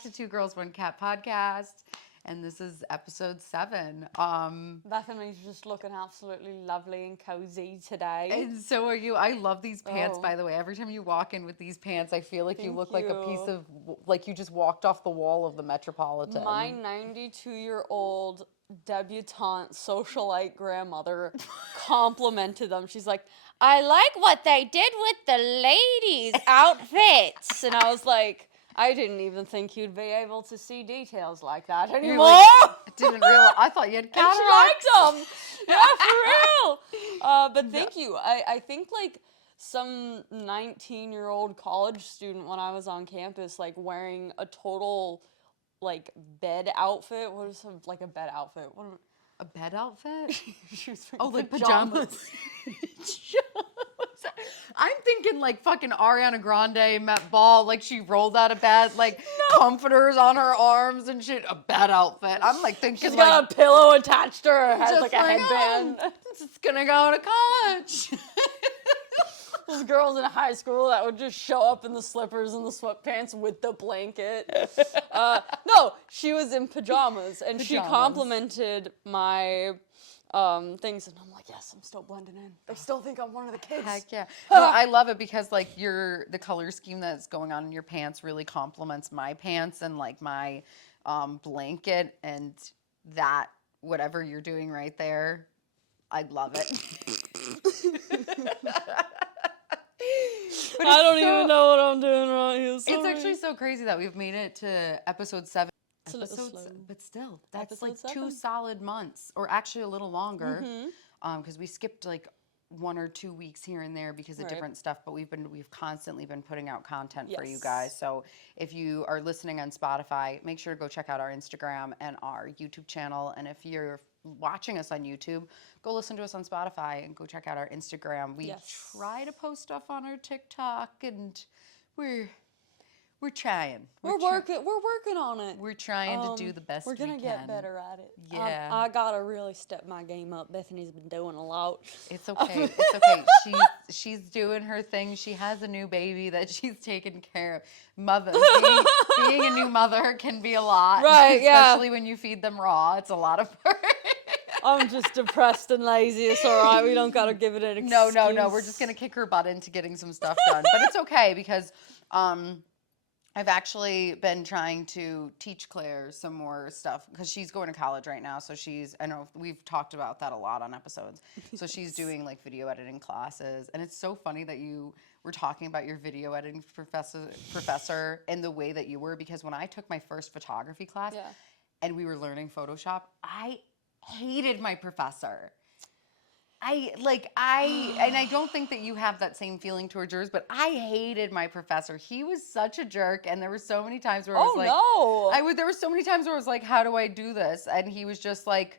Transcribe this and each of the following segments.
back to Two Girls, One Cat podcast. And this is episode 7. Bethany's just looking absolutely lovely and cozy today. And so are you. I love these pants, by the way. Every time you walk in with these pants, I feel like you look like a piece of, like you just walked off the wall of the Metropolitan. My 92-year-old debutante socialite grandmother complimented them. She's like, I like what they did with the ladies' outfits. And I was like, I didn't even think you'd be able to see details like that anymore. I didn't realize. I thought you had cataracts. And she liked them. Yeah, for real. But thank you. I think like some 19-year-old college student when I was on campus, like wearing a total like bed outfit. What is like a bed outfit? A bed outfit? She was like pajamas. I'm thinking like fucking Ariana Grande Met Ball, like she rolled out of bed, like comforters on her arms and shit. A bed outfit. I'm like thinking she's got a pillow attached to her head, like a headband. Just gonna go to college. Those girls in high school that would just show up in the slippers and the sweatpants with the blanket. No, she was in pajamas, and she complimented my things, and I'm like, yes, I'm still blending in. They still think I'm one of the kids. Heck yeah. No, I love it because like the color scheme that's going on in your pants really complements my pants and like my blanket, and that whatever you're doing right there, I love it. I don't even know what I'm doing right here. Sorry. It's actually so crazy that we've made it to episode 7. It's a little slow. But still, that's Episode like 7. 2 solid months, or actually a little longer, because we skipped like 1 or 2 weeks here and there because of different stuff. But we've constantly been putting out content for you guys. So if you are listening on Spotify, make sure to go check out our Instagram and our YouTube channel. And if you're watching us on YouTube, go listen to us on Spotify and go check out our Instagram. We try to post stuff on our TikTok, and we're trying. We're working on it. We're trying to do the best we can. We're gonna get better at it. Yeah. I gotta really step my game up. Bethany's been doing a lot. It's okay. It's okay. She's doing her thing. She has a new baby that she's taking care of. Being a new mother can be a lot. Right, Especially when you feed them raw. It's a lot of work. I'm just depressed and lazy. It's all right. We don't gotta give it an excuse. No. We're just gonna kick her butt into getting some stuff done. But it's okay because I've actually been trying to teach Claire some more stuff because she's going to college right now. So I know we've talked about that a lot on episodes. So she's doing like video editing classes. And it's so funny that you were talking about your video editing professor and the way that you were, because when I took my first photography class and we were learning Photoshop, I hated my professor. I don't think that you have that same feeling towards yours, but I hated my professor. He was such a jerk, and there were so many times where I was like, there were so many times where I was like, how do I do this? And he was just like,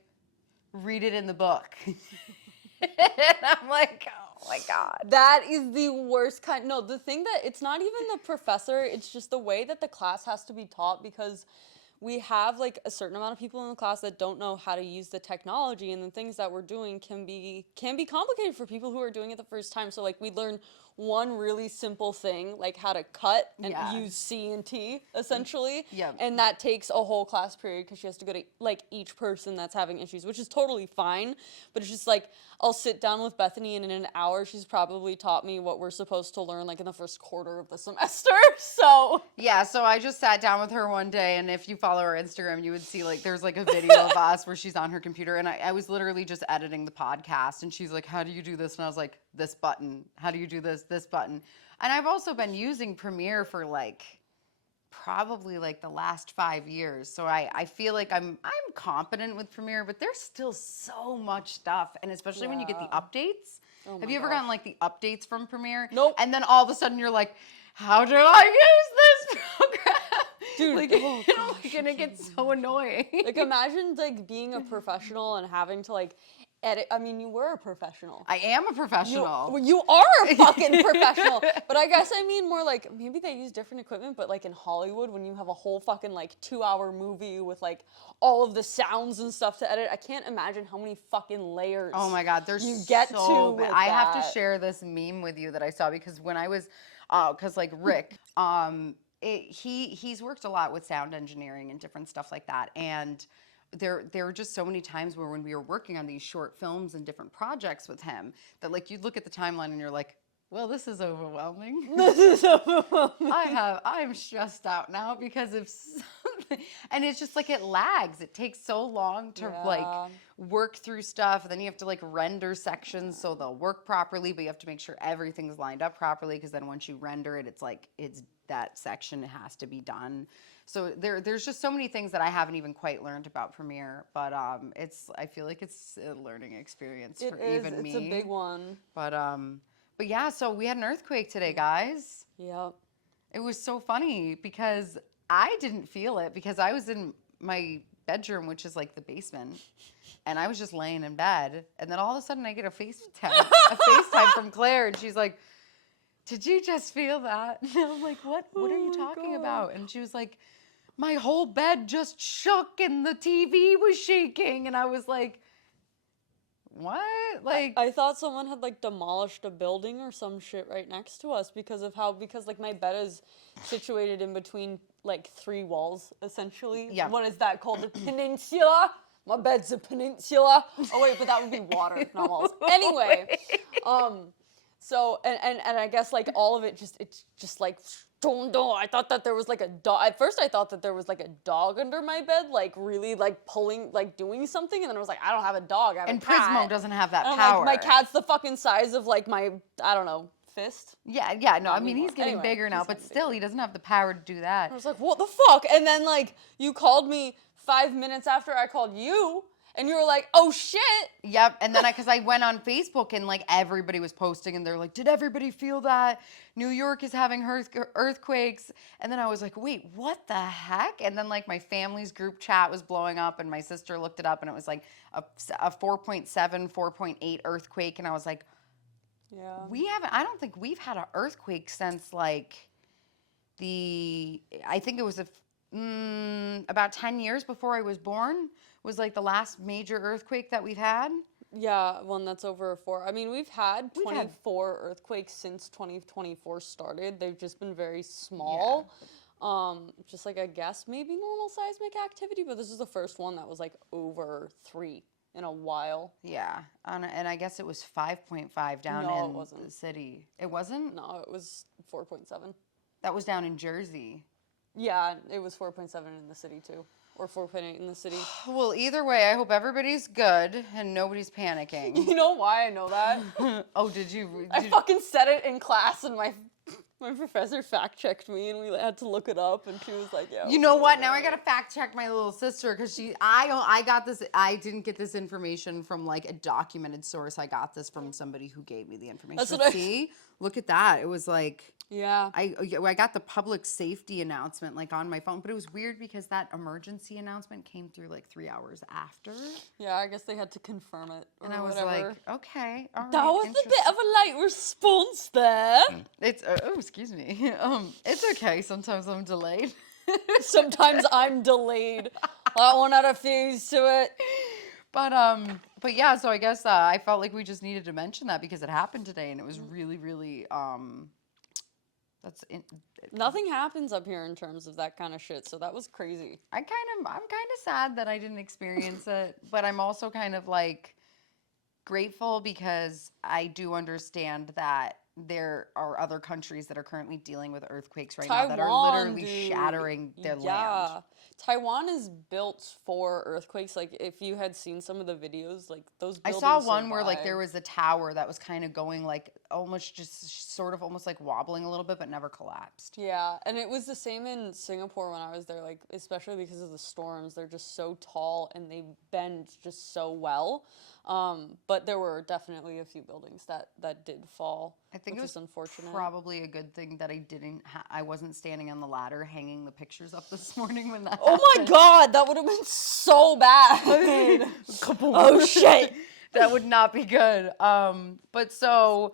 read it in the book. And I'm like, oh my God. That is the worst kind. No, the thing that it's not even the professor, it's just the way that the class has to be taught, because we have like a certain amount of people in the class that don't know how to use the technology, and the things that we're doing can be complicated for people who are doing it the first time. So like we learn one really simple thing, like how to cut and use C and T essentially. Yeah. And that takes a whole class period because she has to go to like each person that's having issues, which is totally fine. But it's just like I'll sit down with Bethany, and in an hour she's probably taught me what we're supposed to learn like in the first quarter of the semester. So so I just sat down with her one day, and if you follow her Instagram, you would see like there's like a video of us where she's on her computer, and I was literally just editing the podcast, and she's like, how do you do this? And I was like, this button. How do you do this button? And I've also been using Premiere for like probably like the last 5 years. So I feel like I'm competent with Premiere, but there's still so much stuff. And especially when you get the updates. Have you ever gotten like the updates from Premiere? Nope. And then all of a sudden you're like, how do I use this program? Dude, like, and it gets so annoying. Like imagine like being a professional and having to like edit. I mean, you were a professional. I am a professional. You are a fucking professional. But I guess I mean more like maybe they use different equipment, but like in Hollywood when you have a whole fucking like 2-hour movie with like all of the sounds and stuff to edit, I can't imagine how many fucking layers. Oh my God, there's you get so to. I have to share this meme with you that I saw because when I was, because like Rick, he's worked a lot with sound engineering and different stuff like that, and there were just so many times where when we were working on these short films and different projects with him that like you'd look at the timeline and you're like, well, this is overwhelming. This is overwhelming. I'm stressed out now because of something, and it's just like it lags. It takes so long to like work through stuff, and then you have to like render sections so they'll work properly, but you have to make sure everything's lined up properly because then once you render it, it's like it's that section has to be done. So there's just so many things that I haven't even quite learned about Premiere, but I feel like it's a learning experience for even me. It's a big one. But yeah, so we had an earthquake today, guys. Yep. It was so funny because I didn't feel it because I was in my bedroom, which is like the basement, and I was just laying in bed, and then all of a sudden I get a FaceTime from Claire, and she's like, "Did you just feel that?" And I'm like, "What? What are you talking about?" And she was like, "My whole bed just shook and the TV was shaking," and I was like, what? Like I thought someone had like demolished a building or some shit right next to us because like my bed is situated in between like 3 walls essentially. Yeah. What is that called? A peninsula? My bed's a peninsula. Oh wait, but that would be water, not walls. Anyway, so and I guess like all of it it's just like I thought that there was like a dog. At first I thought that there was like a dog under my bed, like really like pulling, like doing something. And then I was like, I don't have a dog. I have and a cat. Prismo doesn't have that And I'm power. like, my cat's the fucking size of like my, I don't know, fist. Yeah. No, I mean he's getting bigger now, but still he doesn't have the power to do that. I was like, what the fuck? And then like you called me 5 minutes after I called you. And you were like, oh shit. Yep. And then because I went on Facebook and like everybody was posting and they're like, did everybody feel that? New York is having earthquakes. And then I was like, wait, what the heck? And then like my family's group chat was blowing up and my sister looked it up and it was like a 4.7, 4.8 earthquake. And I was like, yeah, I don't think we've had an earthquake since like I think it was about 10 years before I was born. Was like the last major earthquake that we've had. Yeah, one that's over 4. I mean, we've had 24 earthquakes since 2024 started. They've just been very small. Yeah. Just like I guess maybe normal seismic activity, but this is the first one that was like over 3 in a while. Yeah, and I guess it was 5.5 down in the city. It wasn't? No, it was 4.7. That was down in Jersey. Yeah, it was 4.7 in the city too. Or 4.8 in the city. Well, either way, I hope everybody's good and nobody's panicking. You know why I know that? Oh, did you? I fucking said it in class and my professor fact checked me and we had to look it up and she was like, yeah. You know what? Now I gotta fact check my little sister because I got this. I didn't get this information from like a documented source. I got this from somebody who gave me the information. That's what See, look at that. It was like. Yeah. I got the public safety announcement like on my phone, but it was weird because that emergency announcement came through like 3 hours after. Yeah, I guess they had to confirm it. And I was like, okay, all right. That was a bit of a late response there. It's oh, excuse me. It's okay. Sometimes I'm delayed. Sometimes I'm delayed. That one had a fuse to it. But yeah. So I guess I felt like we just needed to mention that because it happened today, and it was really, really Nothing happens up here in terms of that kind of shit, so that was crazy. I'm kind of sad that I didn't experience it, but I'm also kind of like grateful because I do understand that there are other countries that are currently dealing with earthquakes right now that are literally shattering their land. Taiwan is built for earthquakes. Like, if you had seen some of the videos, like, those buildings I saw one where, like, there was a tower that was kind of going, like, almost just sort of almost, like, wobbling a little bit, but never collapsed. Yeah, and it was the same in Singapore when I was there, like, especially because of the storms. They're just so tall, and they bend just so well. But there were definitely a few buildings that did fall. I think it was unfortunate. Probably a good thing that I wasn't standing on the ladder hanging the pictures up this morning when that Oh my god, that would have been so bad. Oh shit. That would not be good. So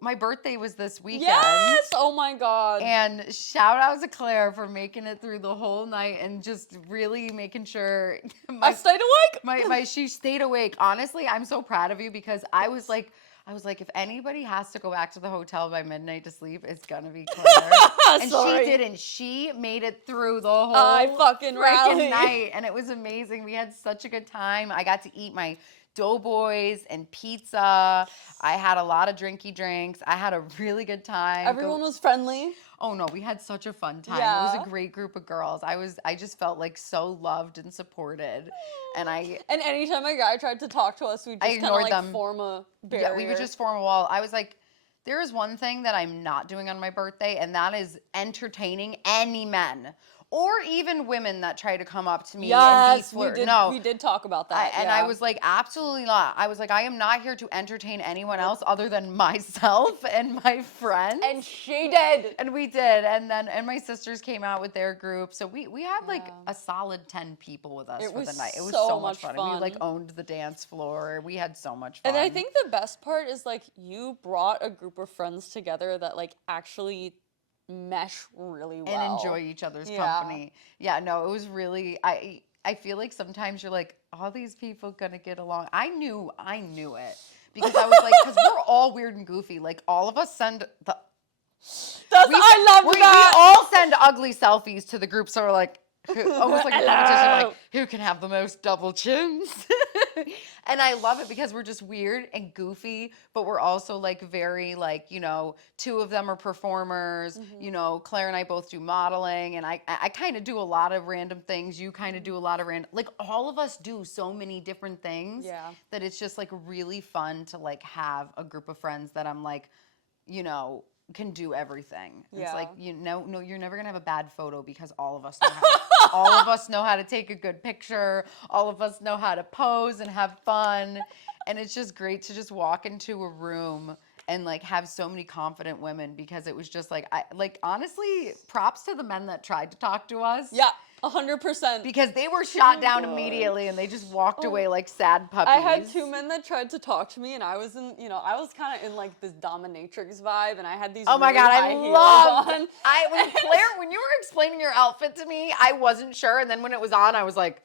my birthday was this weekend. Yes! Oh my god. And shout out to Claire for making it through the whole night and just really making sure I stayed awake. She stayed awake. Honestly, I'm so proud of you because I was I was like, if anybody has to go back to the hotel by midnight to sleep, it's gonna be Claire. And Sorry. she didn't. She made it through the whole I fucking rallied. night, and it was amazing. We had such a good time. I got to eat my doughboys and pizza. I had a lot of drinky drinks. I had a really good time. Everyone was friendly. Oh no, we had such a fun time. It Yeah. was a great group of girls. I just felt like so loved and supported. And anytime a guy tried to talk to us, we just kind of ignored like them. form a barrier. Yeah, we would just form a wall. I was like, there is one thing that I'm not doing on my birthday, and that is entertaining any men or even women that try to come up to me and be flirt. We did talk about that. I was like, absolutely not. I was like, I am not here to entertain anyone else other than myself and my friends. And she did. And we did. And my sisters came out with their group. So we had like a solid 10 people with us for the night. It was so much fun. And we like owned the dance floor. We had so much fun. And I think the best part is like you brought a group of friends together that like actually mesh really well. And enjoy each other's company. Yeah, no, it was really, I feel like sometimes you're like, all these people gonna get along. I knew it. Because I was like, because we're all weird and goofy. Like all of us send the I love that. We all send ugly selfies to the group, so we're like, almost like a competition, like who can have the most double chins? And I love it because we're just weird and goofy, but we're also like very like, you know, two of them are performers, you know, Claire and I both do modeling, and I kind of do a lot of random things. You kind of do a lot of like all of us do so many different things that it's just like really fun to like have a group of friends that I'm like, you know, can do everything. It's like, you know, no, you're never gonna have a bad photo because all of us know all of us know how to take a good picture. All of us know how to pose and have fun. And it's just great to just walk into a room and like have so many confident women, because it was just like, honestly, props to the men that tried to talk to us. Yeah. 100%. Because they were shot down immediately and they just walked away like sad puppies. I had two men that tried to talk to me, and I was in, you know, I was kind of in like this dominatrix vibe, and I had these. Oh my really God, high I heels love. on. When you were explaining your outfit to me, I wasn't sure, and then when it was on, I was like,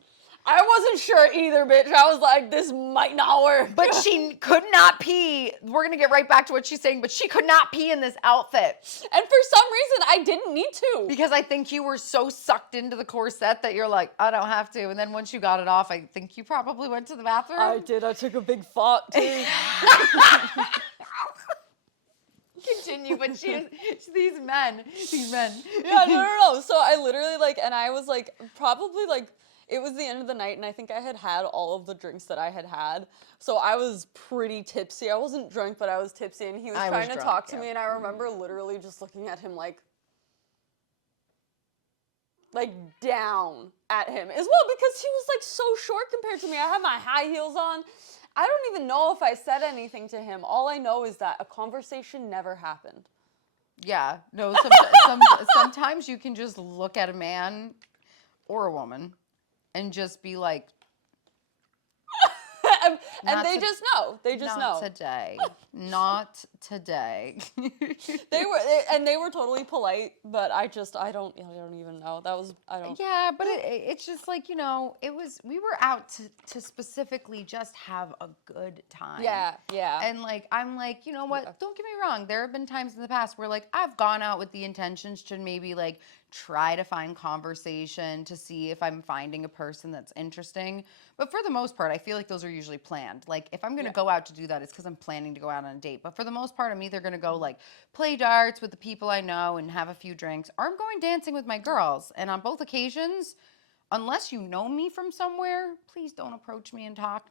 I wasn't sure either, bitch. I was like, this might not work. But she could not pee. We're going to get right back to what she's saying, but she could not pee in this outfit. And for some reason, I didn't need to. Because I think you were so sucked into the corset that you're like, I don't have to. And then once you got it off, I think you probably went to the bathroom. I did. I took a big fart, too. Continue, but these men. Yeah, no. So I literally, like, and I was, like, probably, like, it was the end of the night, and I think I had all of the drinks that I had. So I was pretty tipsy. I wasn't drunk, but I was tipsy, and he was trying to talk to me, and I remember literally just looking at him like down at him as well, because he was like so short compared to me. I had my high heels on. I don't even know if I said anything to him. All I know is that a conversation never happened. Yeah, no, sometimes you can just look at a man or a woman and just be like, and they just know. They just know. Not today. Not today. They were totally polite, but I don't even know. Yeah, but it's just like, you know, we were out to specifically just have a good time. Yeah. And like, I'm like, you know what? Don't get me wrong. There have been times in the past where like I've gone out with the intentions to maybe like try to find conversation to see if I'm finding a person that's interesting. But for the most part, I feel like those are usually planned. Like if I'm going to go out to do that, it's because I'm planning to go out on a date. But for the most part, I'm either going to go like play darts with the people I know and have a few drinks, or I'm going dancing with my girls. And on both occasions, unless you know me from somewhere, please don't approach me and talk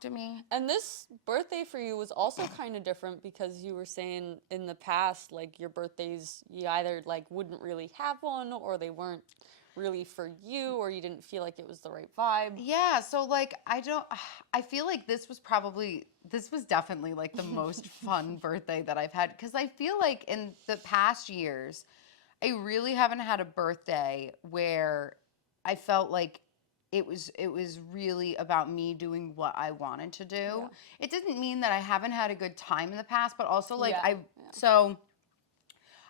to me. And this birthday for you was also kind of different, because you were saying in the past, like your birthdays, you either like wouldn't really have one, or they weren't really for you, or you didn't feel like it was the right vibe. Yeah, so like I feel like this was definitely like the most fun birthday that I've had, because I feel like in the past years, I really haven't had a birthday where I felt like it was really about me doing what I wanted to do. Yeah. It didn't mean that I haven't had a good time in the past, but also like So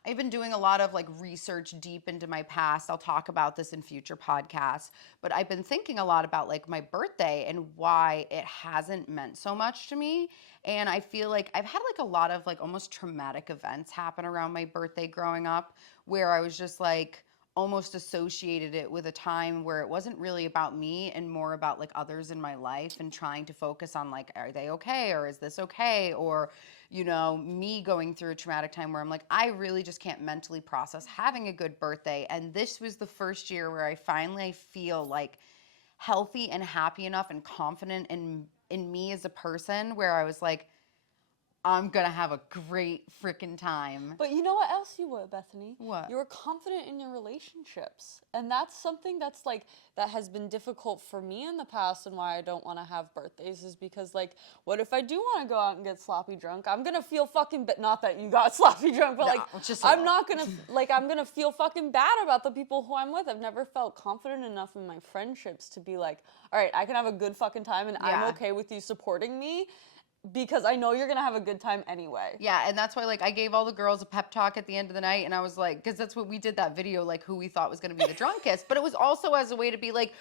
I've been doing a lot of like research deep into my past. I'll talk about this in future podcasts, but I've been thinking a lot about like my birthday and why it hasn't meant so much to me. And I feel like I've had like a lot of like almost traumatic events happen around my birthday growing up where I was just like almost associated it with a time where it wasn't really about me and more about like others in my life and trying to focus on like, are they okay, or is this okay, or me going through a traumatic time where I'm like, I really just can't mentally process having a good birthday. And this was the first year where I finally feel like healthy and happy enough and confident in me as a person where I was like, I'm gonna have a great freaking time. But you know what else you were, Bethany? What? You were confident in your relationships. And that's something that's like, that has been difficult for me in the past, and why I don't want to have birthdays is because, like, what if I do want to go out and get sloppy drunk? I'm gonna feel fucking, not that you got sloppy drunk, but like, I'm not gonna, like, I'm gonna feel fucking bad about the people who I'm with. I've never felt confident enough in my friendships to be like, all right, I can have a good fucking time and I'm okay with you supporting me, because I know you're going to have a good time anyway. Yeah, and that's why, like, I gave all the girls a pep talk at the end of the night, and I was like, because that's what we did that video, like, who we thought was going to be the drunkest. But it was also as a way to be like,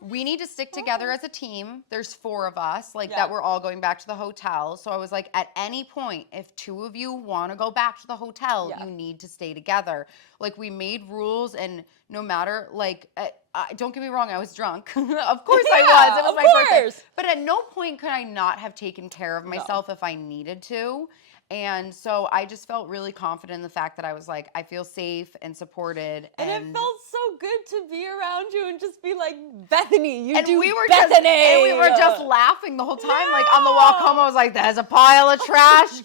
we need to stick together as a team. There's 4 of us, like, that we're all going back to the hotel. So I was like, at any point, if 2 of you want to go back to the hotel, you need to stay together. Like, we made rules, and no matter, like, don't get me wrong, I was drunk. Of course I was. It was my birthday. But at no point could I not have taken care of myself if I needed to. And so I just felt really confident in the fact that I was like, I feel safe and supported. And it felt so good to be around you and just be like, Bethany, you do we were Bethany. And we were just laughing the whole time. Like on the walk home, I was like, there's a pile of trash.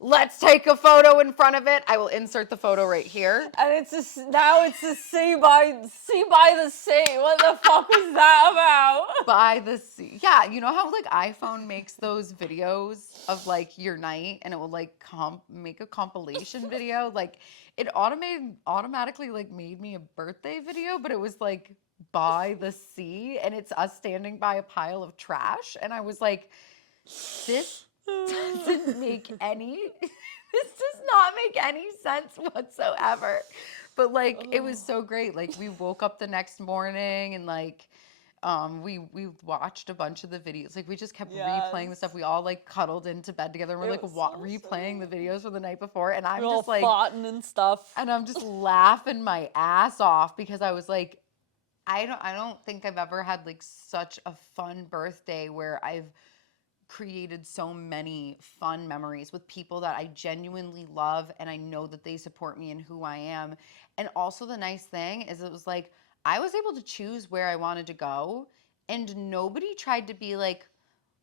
Let's take a photo in front of it. I will insert the photo right here. And now it's a sea by the sea. What the fuck was that about? By the sea. Yeah, you know how like iPhone makes those videos of like your night, and it will like make a compilation video. Like it automatically like made me a birthday video, but it was like by the sea, and it's us standing by a pile of trash, and I was like, this doesn't make this does not make any sense whatsoever. But like it was so great. Like we woke up the next morning and like we watched a bunch of the videos. Like we just kept replaying the stuff. We all like cuddled into bed together and we're like replaying the videos from the night before, and I'm just like plotting and stuff. And I'm just laughing my ass off because I was like, I don't think I've ever had like such a fun birthday where I've created so many fun memories with people that I genuinely love, and I know that they support me in who I am. And also the nice thing is it was like I was able to choose where I wanted to go, and nobody tried to be like,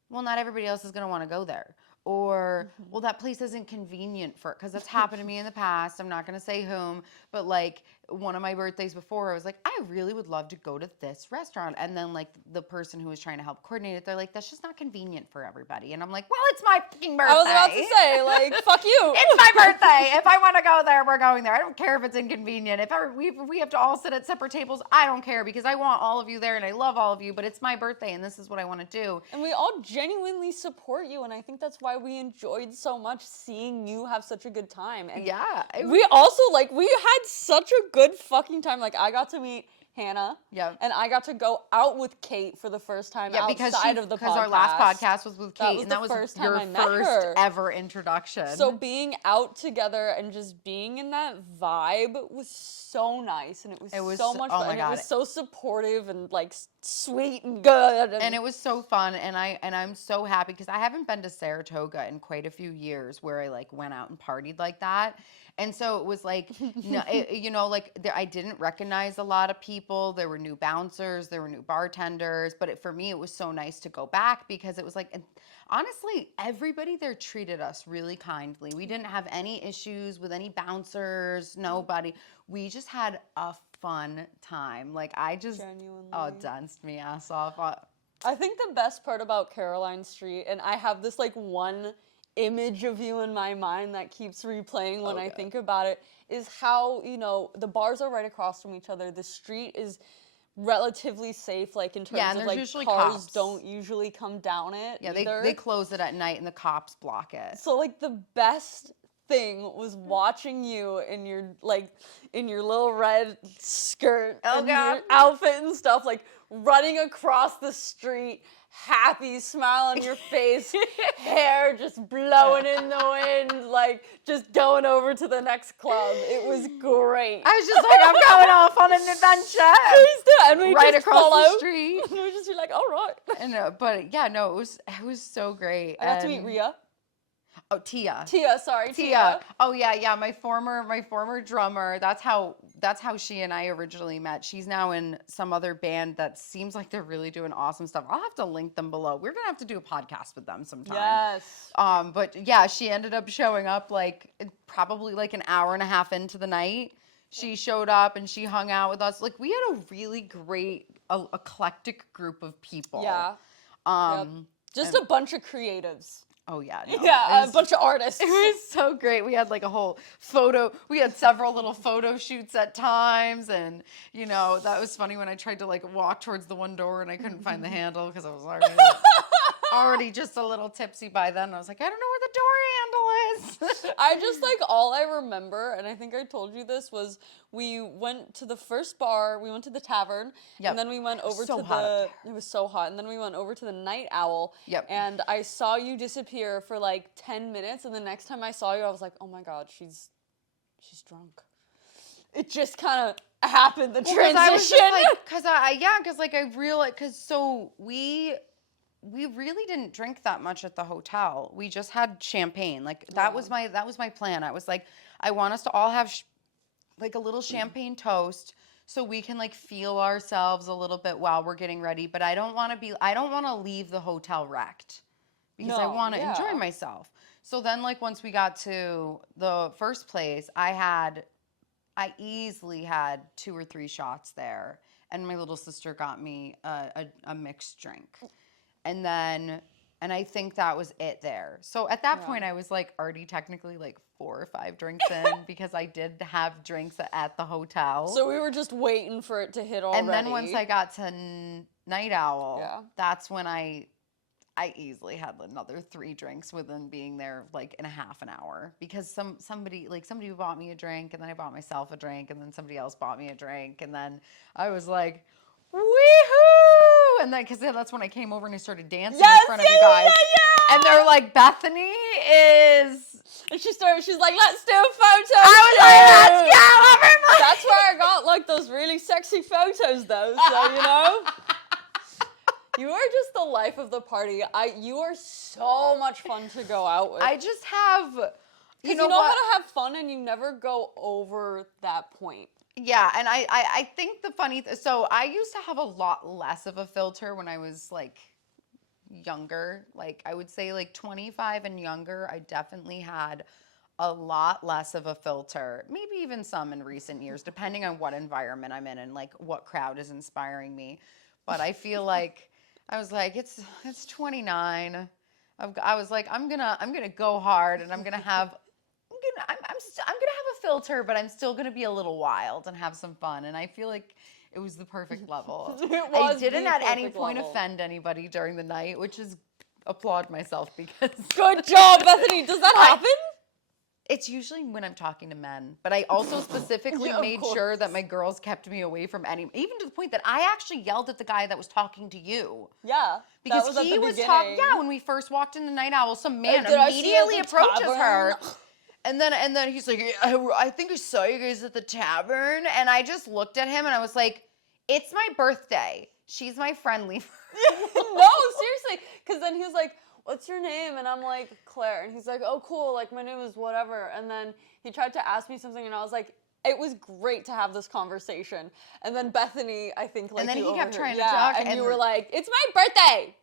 well, not everybody else is going to want to go there. Or, well, that place isn't convenient for it. Because that's happened to me in the past. I'm not going to say whom. But, like, one of my birthdays before, I was like, I really would love to go to this restaurant. And then, like, the person who was trying to help coordinate it, they're like, that's just not convenient for everybody. And I'm like, well, it's my fucking birthday. I was about to say, like, fuck you. It's my birthday. If I want to go there, we're going there. I don't care if it's inconvenient. If we have to all sit at separate tables, I don't care, because I want all of you there and I love all of you. But it's my birthday and this is what I want to do. And we all genuinely support you. And I think that's why we enjoyed so much seeing you have such a good time. And we also, like, we had such a good fucking time. Like, I got to meet Hannah. Yeah. And I got to go out with Kate for the first time outside of the podcast. Because our last podcast was with Kate, and that was your first ever introduction. So being out together and just being in that vibe was so nice, and it was so much fun. And it was so supportive and like sweet and good. And it was so fun, and I'm so happy because I haven't been to Saratoga in quite a few years where I like went out and partied like that. And so it was like, I didn't recognize a lot of people. There were new bouncers, there were new bartenders, but for me, it was so nice to go back because it was like, honestly, everybody there treated us really kindly. We didn't have any issues with any bouncers, nobody. We just had a fun time. Like I just, genuinely danced me ass off. I think the best part about Caroline Street, and I have this like one image of you in my mind that keeps replaying when I think about it, is how, the bars are right across from each other. The street is relatively safe, like in terms of like cars cops. Don't usually come down it. Yeah, they close it at night and the cops block it. So like the best thing was watching you in your little red skirt and God. your outfit and stuff, like running across the street, happy, smile on your face, hair just blowing in the wind, like just going over to the next club. It was great. I was just like, I'm going off on an adventure. And we Right just across follow. the street. And we just be like, all right. And but yeah, no, it was so great. I got to meet Rhea. Oh, Tia. Tia. Oh yeah, my former drummer. That's how she and I originally met. She's now in some other band that seems like they're really doing awesome stuff. I'll have to link them below. We're gonna have to do a podcast with them sometime. Yes. But yeah, she ended up showing up like probably like an hour and a half into the night. She showed up and she hung out with us. Like we had a really great, eclectic group of people. Yeah. Yep. Just a bunch of creatives. Oh yeah, no, yeah, a bunch of artists. It was so great. We had like a whole photo. We had several little photo shoots at times, and you know that was funny when I tried to like walk towards the one door and I couldn't find the handle because I was already just a little tipsy by then. I was like, I don't know where the door handle is. I just like all I remember, and I think I told you this, was we went to the first bar, we went to the tavern, and then we went over to it was so hot, and then we went over to the Night Owl, and I saw you disappear for like 10 minutes, and the next time I saw you, I was like, oh my God, she's drunk. It just kind of happened, the transition. I was just like, because I realized, we really didn't drink that much at the hotel. We just had champagne. Like that was my plan. I was like, I want us to all have like a little champagne toast so we can like feel ourselves a little bit while we're getting ready. But I don't want to leave the hotel wrecked because I want to enjoy myself. So then like once we got to the first place, I easily had 2 or 3 shots there. And my little sister got me a mixed drink. And I think that was it there. So at that point, I was like already technically like 4 or 5 drinks in because I did have drinks at the hotel. So we were just waiting for it to hit already. And then once I got to Night Owl, that's when I easily had another 3 drinks within being there like in a half an hour because somebody bought me a drink and then I bought myself a drink and then somebody else bought me a drink and then I was like, wee-hoo! And then, because that's when I came over and I started dancing in front of you guys. Yeah. And they're like, Bethany is... And she's like, let's do a photo. I was like, let's go, everybody! That's where I got like those really sexy photos though, so you know. You are just the life of the party. You are so much fun to go out with. I just have... You know how to have fun and you never go over that point. Yeah, and I think the funny... so I used to have a lot less of a filter when I was, like, younger. Like, I would say, like, 25 and younger, I definitely had a lot less of a filter. Maybe even some in recent years, depending on what environment I'm in and, like, what crowd is inspiring me. But I feel like... I was like, it's 29. I was like, I'm gonna go hard, and I'm gonna have a filter, but I'm still gonna be a little wild and have some fun. And I feel like it was the perfect level. I didn't at any point offend anybody during the night, which is applaud myself because good job, Bethany. Does that happen? It's usually when I'm talking to men, but I also specifically made sure that my girls kept me away from even to the point that I actually yelled at the guy that was talking to you. Yeah. Because he was talking, when we first walked in the Night Owl, some man immediately approaches her. And then he's like, I think I saw you guys at the tavern. And I just looked at him and I was like, it's my birthday. She's my friendly. No, seriously. Because then he was like, what's your name? And I'm like, Claire. And he's like, oh, cool. Like, my name is whatever. And then he tried to ask me something, and I was like, it was great to have this conversation. And then Bethany, I think, like, and then he kept trying to talk. And you were like, it's my birthday.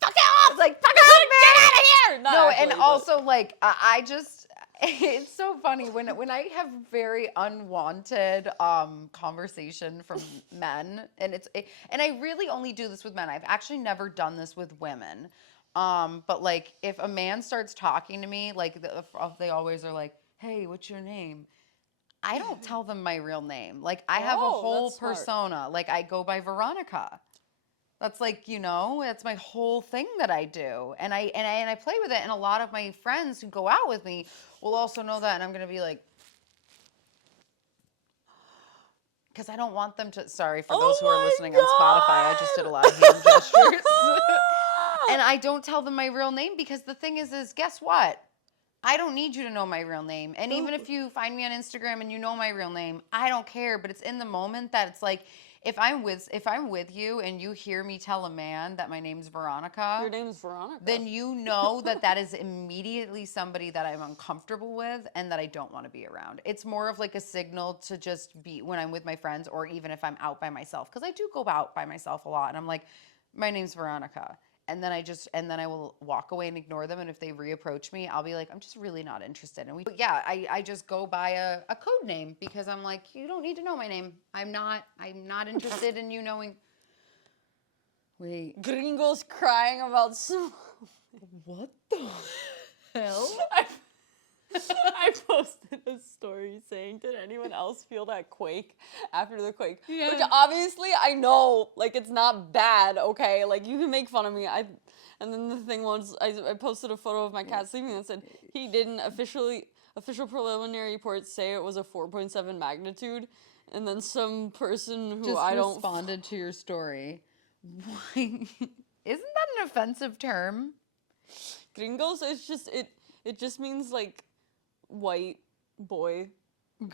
Fuck off! I was like, fuck off, get out of here! No, and also, like, I just... It's so funny when I have very unwanted conversation from men, and and I really only do this with men. I've actually never done this with women. But like if a man starts talking to me, like they always are like, "Hey, what's your name?" I don't tell them my real name. Like I have a whole persona. Like I go by Veronica. That's like, that's my whole thing that I do. And I play with it. And a lot of my friends who go out with me will also know that. And I'm going to be like, because I don't want them to, sorry for those who are listening on Spotify, I just did a lot of hand gestures. And I don't tell them my real name because the thing is guess what? I don't need you to know my real name. And even if you find me on Instagram and you know my real name, I don't care. But it's in the moment that it's like, if I'm with you and you hear me tell a man that my name's Veronica, Your name's Veronica. then you know that is immediately somebody that I'm uncomfortable with and that I don't want to be around. It's more of like a signal to just be when I'm with my friends or even if I'm out by myself, because I do go out by myself a lot, and I'm like, my name's Veronica. And then I will walk away and ignore them. And if they reapproach me, I'll be like, I'm just really not interested. But yeah, I just go by a code name because I'm like, you don't need to know my name. I'm not interested in you knowing. Wait. Gringo's crying about some. What the hell? I posted a story saying, did anyone else feel that quake after the quake? Yeah. Which obviously I know, like, it's not bad, okay? Like, you can make fun of me. And then the thing was, I posted a photo of my cat sleeping and said, he didn't official preliminary reports say it was a 4.7 magnitude. And then some person who just I don't... responded to your story. Isn't that an offensive term? Gringos, it just means, like, white boy,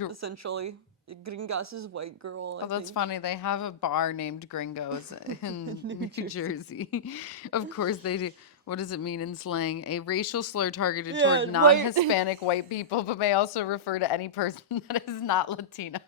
essentially. Gringas is white girl. Oh, that's funny. They have a bar named Gringos in New Jersey. Of course they do. What does it mean in slang? A racial slur targeted toward non-Hispanic white people, but may also refer to any person that is not Latino.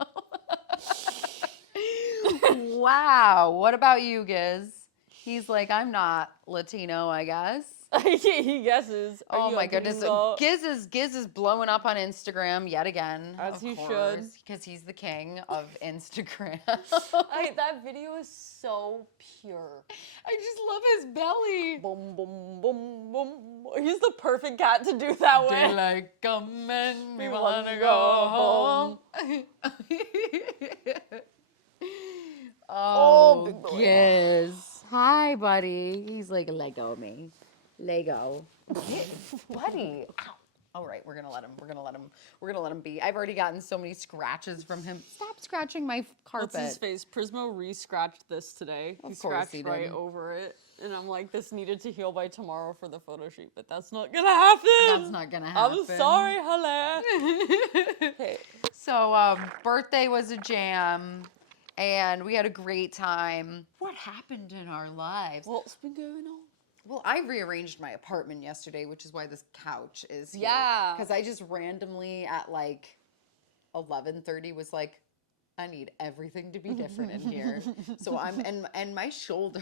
Wow. What about you, Giz? He's like, I'm not Latino, I guess. He guesses. Oh my goodness. Giz is blowing up on Instagram yet again. As he should. Because he's the king of Instagram. That video is so pure. I just love his belly. Boom, boom, boom, boom. He's the perfect cat to do that with. Daylight come and we wanna go home. Oh, big boy. Giz. Hi, buddy. He's like, Lego me. Lego. Buddy. Ow. All right, we're gonna let him be. I've already gotten so many scratches from him. Stop scratching my carpet. What's his face? Prismo re-scratched this today. He scratched right over it. And I'm like, this needed to heal by tomorrow for the photo shoot, but that's not gonna happen. That's not gonna happen. I'm sorry, Halle. Okay. So, birthday was a jam, and we had a great time. What happened in our lives? What's been going on? Well, I rearranged my apartment yesterday, which is why this couch is here. Yeah. Because I just randomly at like 11:30 was like, I need everything to be different in here. So and my shoulder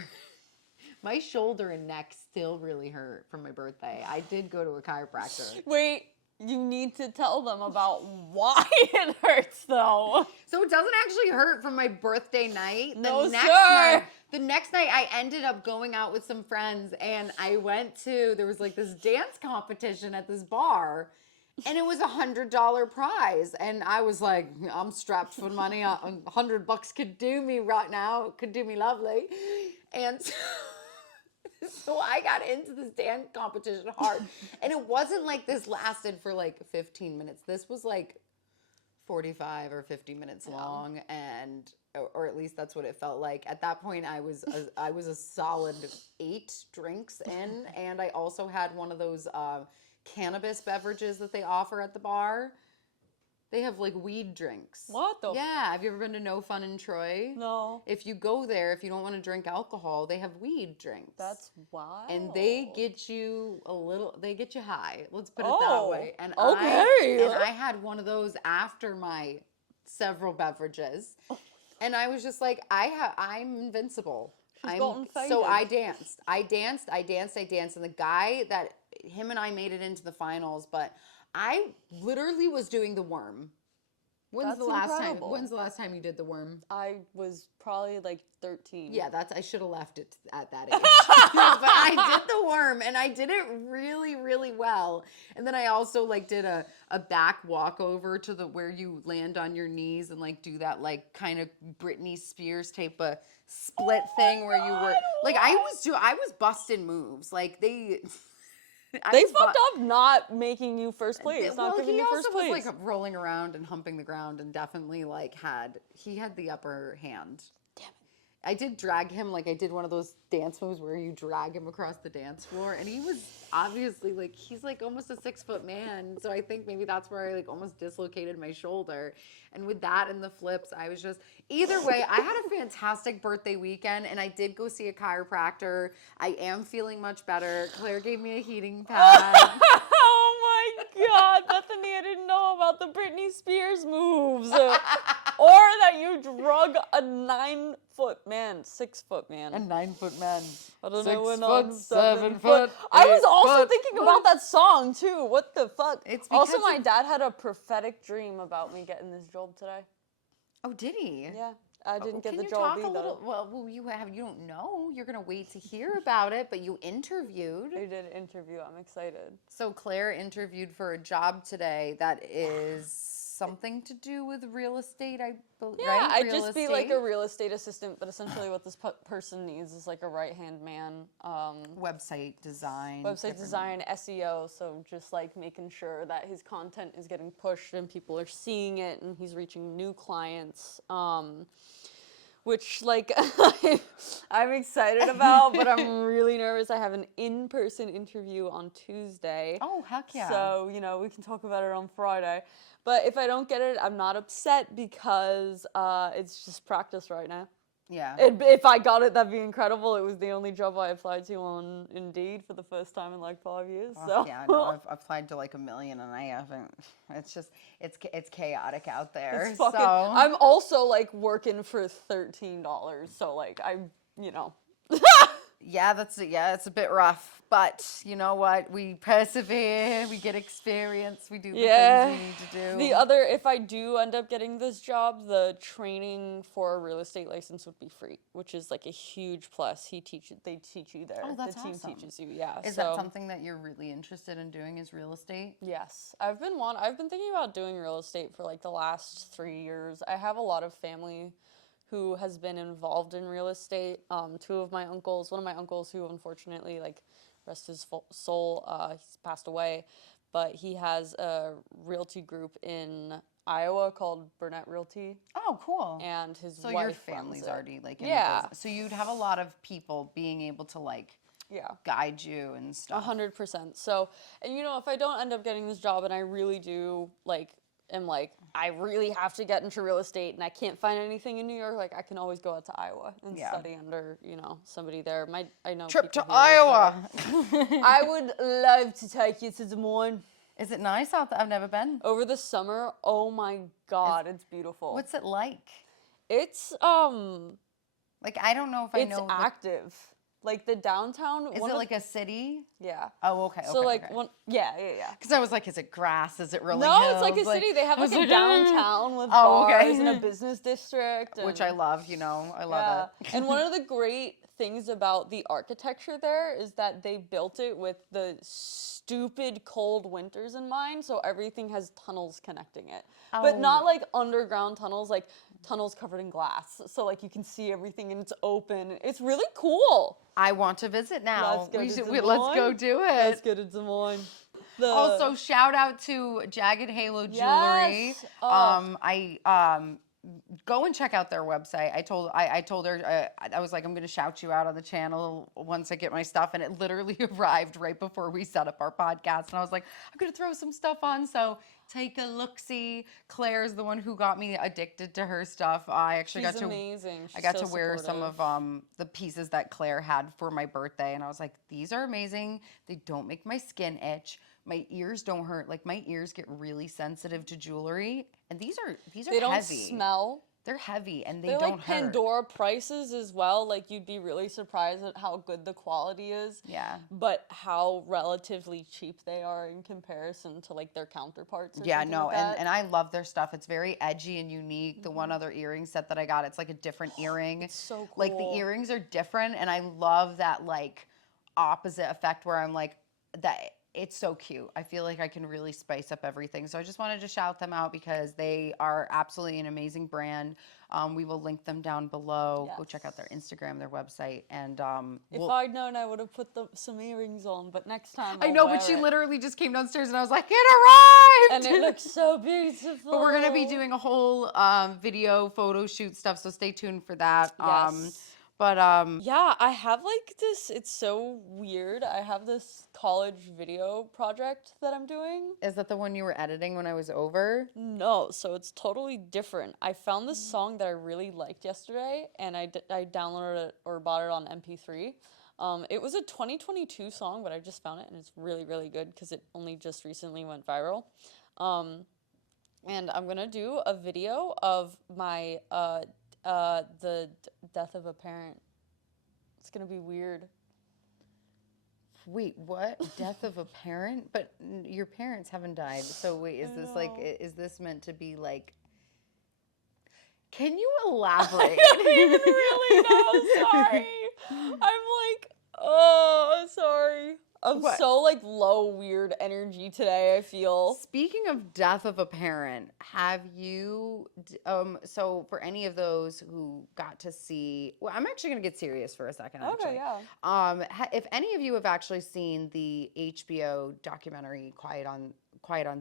and neck still really hurt from my birthday. I did go to a chiropractor. Wait, you need to tell them about why it hurts, though. So it doesn't actually hurt from my birthday night. The next night, I ended up going out with some friends, and there was like this dance competition at this bar, and it was $100 prize. And I was like, I'm strapped for money. $100 could do me right now. Could do me lovely. And so I got into this dance competition hard. And it wasn't like this lasted for like 15 minutes. This was like 45 or 50 minutes long, and or at least that's what it felt like. At that point, I was a solid 8 drinks in, and I also had one of those cannabis beverages that they offer at the bar. They have like weed drinks. What the? Yeah, have you ever been to No Fun in Troy? No. If you go there, if you don't want to drink alcohol, they have weed drinks. That's wild. And they get you high. Let's put it that way. And okay. I had one of those after my several beverages. And I was just like, I'm invincible. So I danced. And the guy him and I made it into the finals, but I literally was doing the worm. When's the last time you did the worm? I was probably like 13. Yeah, I should have left it at that age. But I did the arm, and I did it really, really well. And then I also like did a back walk over to the where you land on your knees and like do that like kind of Britney Spears type of split thing where you were like I was busting moves like they. They fucked up not making you first place, not Well, giving he you first also was place. like rolling around and humping the ground and definitely like he had the upper hand. Damn it. I did drag him like I did one of those dance moves where you drag him across the dance floor, and he was obviously like he's like almost a 6 foot man, so I think maybe that's where I like almost dislocated my shoulder. And with that and the flips, I was just either way. I had a fantastic birthday weekend, and I did go see a chiropractor. I am feeling much better. Claire gave me a heating pad. Oh my God, Bethany, I didn't know about the Britney Spears moves. Or that you drug a 9-foot man, 6-foot man. A 9-foot man. I don't 6 know when foot, I'm 7 foot. I was 8 also foot. thinking about that song too. What the fuck? It's Also, because my dad had a prophetic dream about me getting this job today. Oh, did he? Yeah, I didn't get Can the you job talk either. a little? Well, you don't know. You're gonna wait to hear about it, but you interviewed. I did an interview. I'm excited. So Claire interviewed for a job today that is something to do with real estate. I believe. Yeah, right? I'd Real just be like a estate? real estate assistant, but essentially what this person needs is like a right-hand man. Website design. Website different- design, SEO, so just like making sure that his content is getting pushed and people are seeing it and he's reaching new clients. Which like I'm excited about, but I'm really nervous. I have an in-person interview on Tuesday. Oh, heck yeah. So, we can talk about it on Friday. But if I don't get it, I'm not upset because it's just practice right now. Yeah. If I got it, that'd be incredible. It was the only job I applied to on Indeed for the first time in like 5 years. So Yeah, no, I've applied to like 1 million and I haven't. It's just it's chaotic out there. it's fucking, so I'm also like working for $13, so like yeah, it's a bit rough. But you know what? We persevere, we get experience, we do the things we need to do. If I do end up getting this job, the training for a real estate license would be free, which is like a huge plus. They teach you there. Oh, that's the team awesome. teaches you, yeah. Is that something that you're really interested in doing is real estate? Yes. I've been thinking about doing real estate for like the last 3 years. I have a lot of family who has been involved in real estate. One of my uncles who unfortunately, like, rest his soul, he's passed away, but he has a realty group in Iowa called Burnett Realty. Oh, cool. And his so wife your family's runs it. already like in Yeah. the business. So you'd have a lot of people being able to like guide you and stuff. 100%. So, and if I don't end up getting this job and I really do I really have to get into real estate and I can't find anything in New York, like I can always go out to Iowa and study under, somebody there. I know Trip to people here, Iowa. so I would love to take you to Des Moines. Is it nice out there? I've never been. Over the summer, oh my God, it's beautiful. What's it like? It's Like I don't know if I know. It's active. Like the downtown. Is it like a city? Yeah. Oh, okay. So like okay. yeah. Because I was like, is it grass? Is it really? No, hills? it's like a city. They have like a downtown with Oh, okay. bars and a business district. Which I love. I love it. And one of the great things about the architecture there is that they built it with the stupid cold winters in mind, so everything has tunnels connecting it. But not like underground tunnels, like tunnels covered in glass. So like you can see everything and it's open. It's really cool. I want to visit now. Let's go Let's go do it. Let's go to Des Moines. Also, shout out to Jagged Halo Jewelry. Yes. Oh. I go and check out their website. I told her I was like, I'm gonna shout you out on the channel once I get my stuff, and it literally arrived right before we set up our podcast. And I was like, I'm gonna throw some stuff on, so take a look-see. Claire's the one who got me addicted to her stuff. I actually She's got to amazing. She's I got so to wear supportive. some of the pieces that Claire had for my birthday, and I was like, these are amazing. They don't make my skin itch. My ears don't hurt. Like my ears get really sensitive to jewelry, and these are They don't heavy. smell. They're heavy and They're don't like hurt. Pandora prices as well. Like you'd be really surprised at how good the quality is. Yeah. But how relatively cheap they are in comparison to like their counterparts. Or Yeah, something no, like that. and I love their stuff. It's very edgy and unique. The one other earring set that I got, it's like a different earring. It's so cool. Like the earrings are different, and I love that like opposite effect where I'm like, that it's so cute. I feel like I can really spice up everything. So I just wanted to shout them out because they are absolutely an amazing brand. We will link them down below. Go check out their Instagram, their website, and if I'd known, I would have put some earrings on. But next time, I I'll know, wear but she it. literally just came downstairs, and I was like, "It arrived!" And it looks so beautiful. But we're gonna be doing a whole video, photo shoot stuff, so stay tuned for that. Yes. But Yeah, I have like this, it's so weird. I have this college video project that I'm doing. is that the one you were editing when I was over? No, so it's totally different. I found this song that I really liked yesterday, and I downloaded it or bought it on MP3. It was a 2022 song, but I just found it, and it's really, really good because it only just recently went viral. And I'm gonna do a video of my the death of a parent. It's gonna be weird. Wait, what? Death of a parent? But your parents haven't died. So wait, is this like, is this meant to be like, can you elaborate? I don't even really know. Sorry. I'm like, oh, sorry. I'm What? so like low weird energy today, I feel. Speaking of death of a parent, have you, so for any of those who got to see, well, I'm actually going to get serious for a second, actually. Okay, yeah. If any of you have actually seen the HBO documentary Quiet on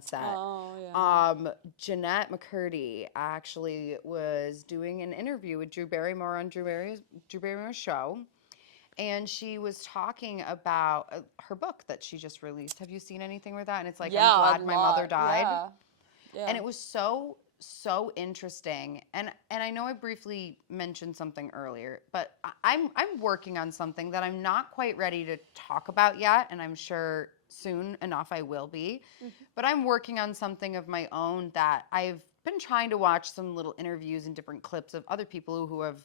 Set, Oh, yeah. Jeanette McCurdy actually was doing an interview with Drew Barrymore on Drew Barrymore's show. And she was talking about her book that she just released. Have you seen anything with that? And it's like, Yeah, I'm a glad my mother lot, died. Yeah. And it was so interesting. And I know I briefly mentioned something earlier, but I'm working on something that I'm not quite ready to talk about yet, and I'm sure soon enough I will be. But I'm working on something of my own that I've been trying to watch some little interviews and different clips of other people who have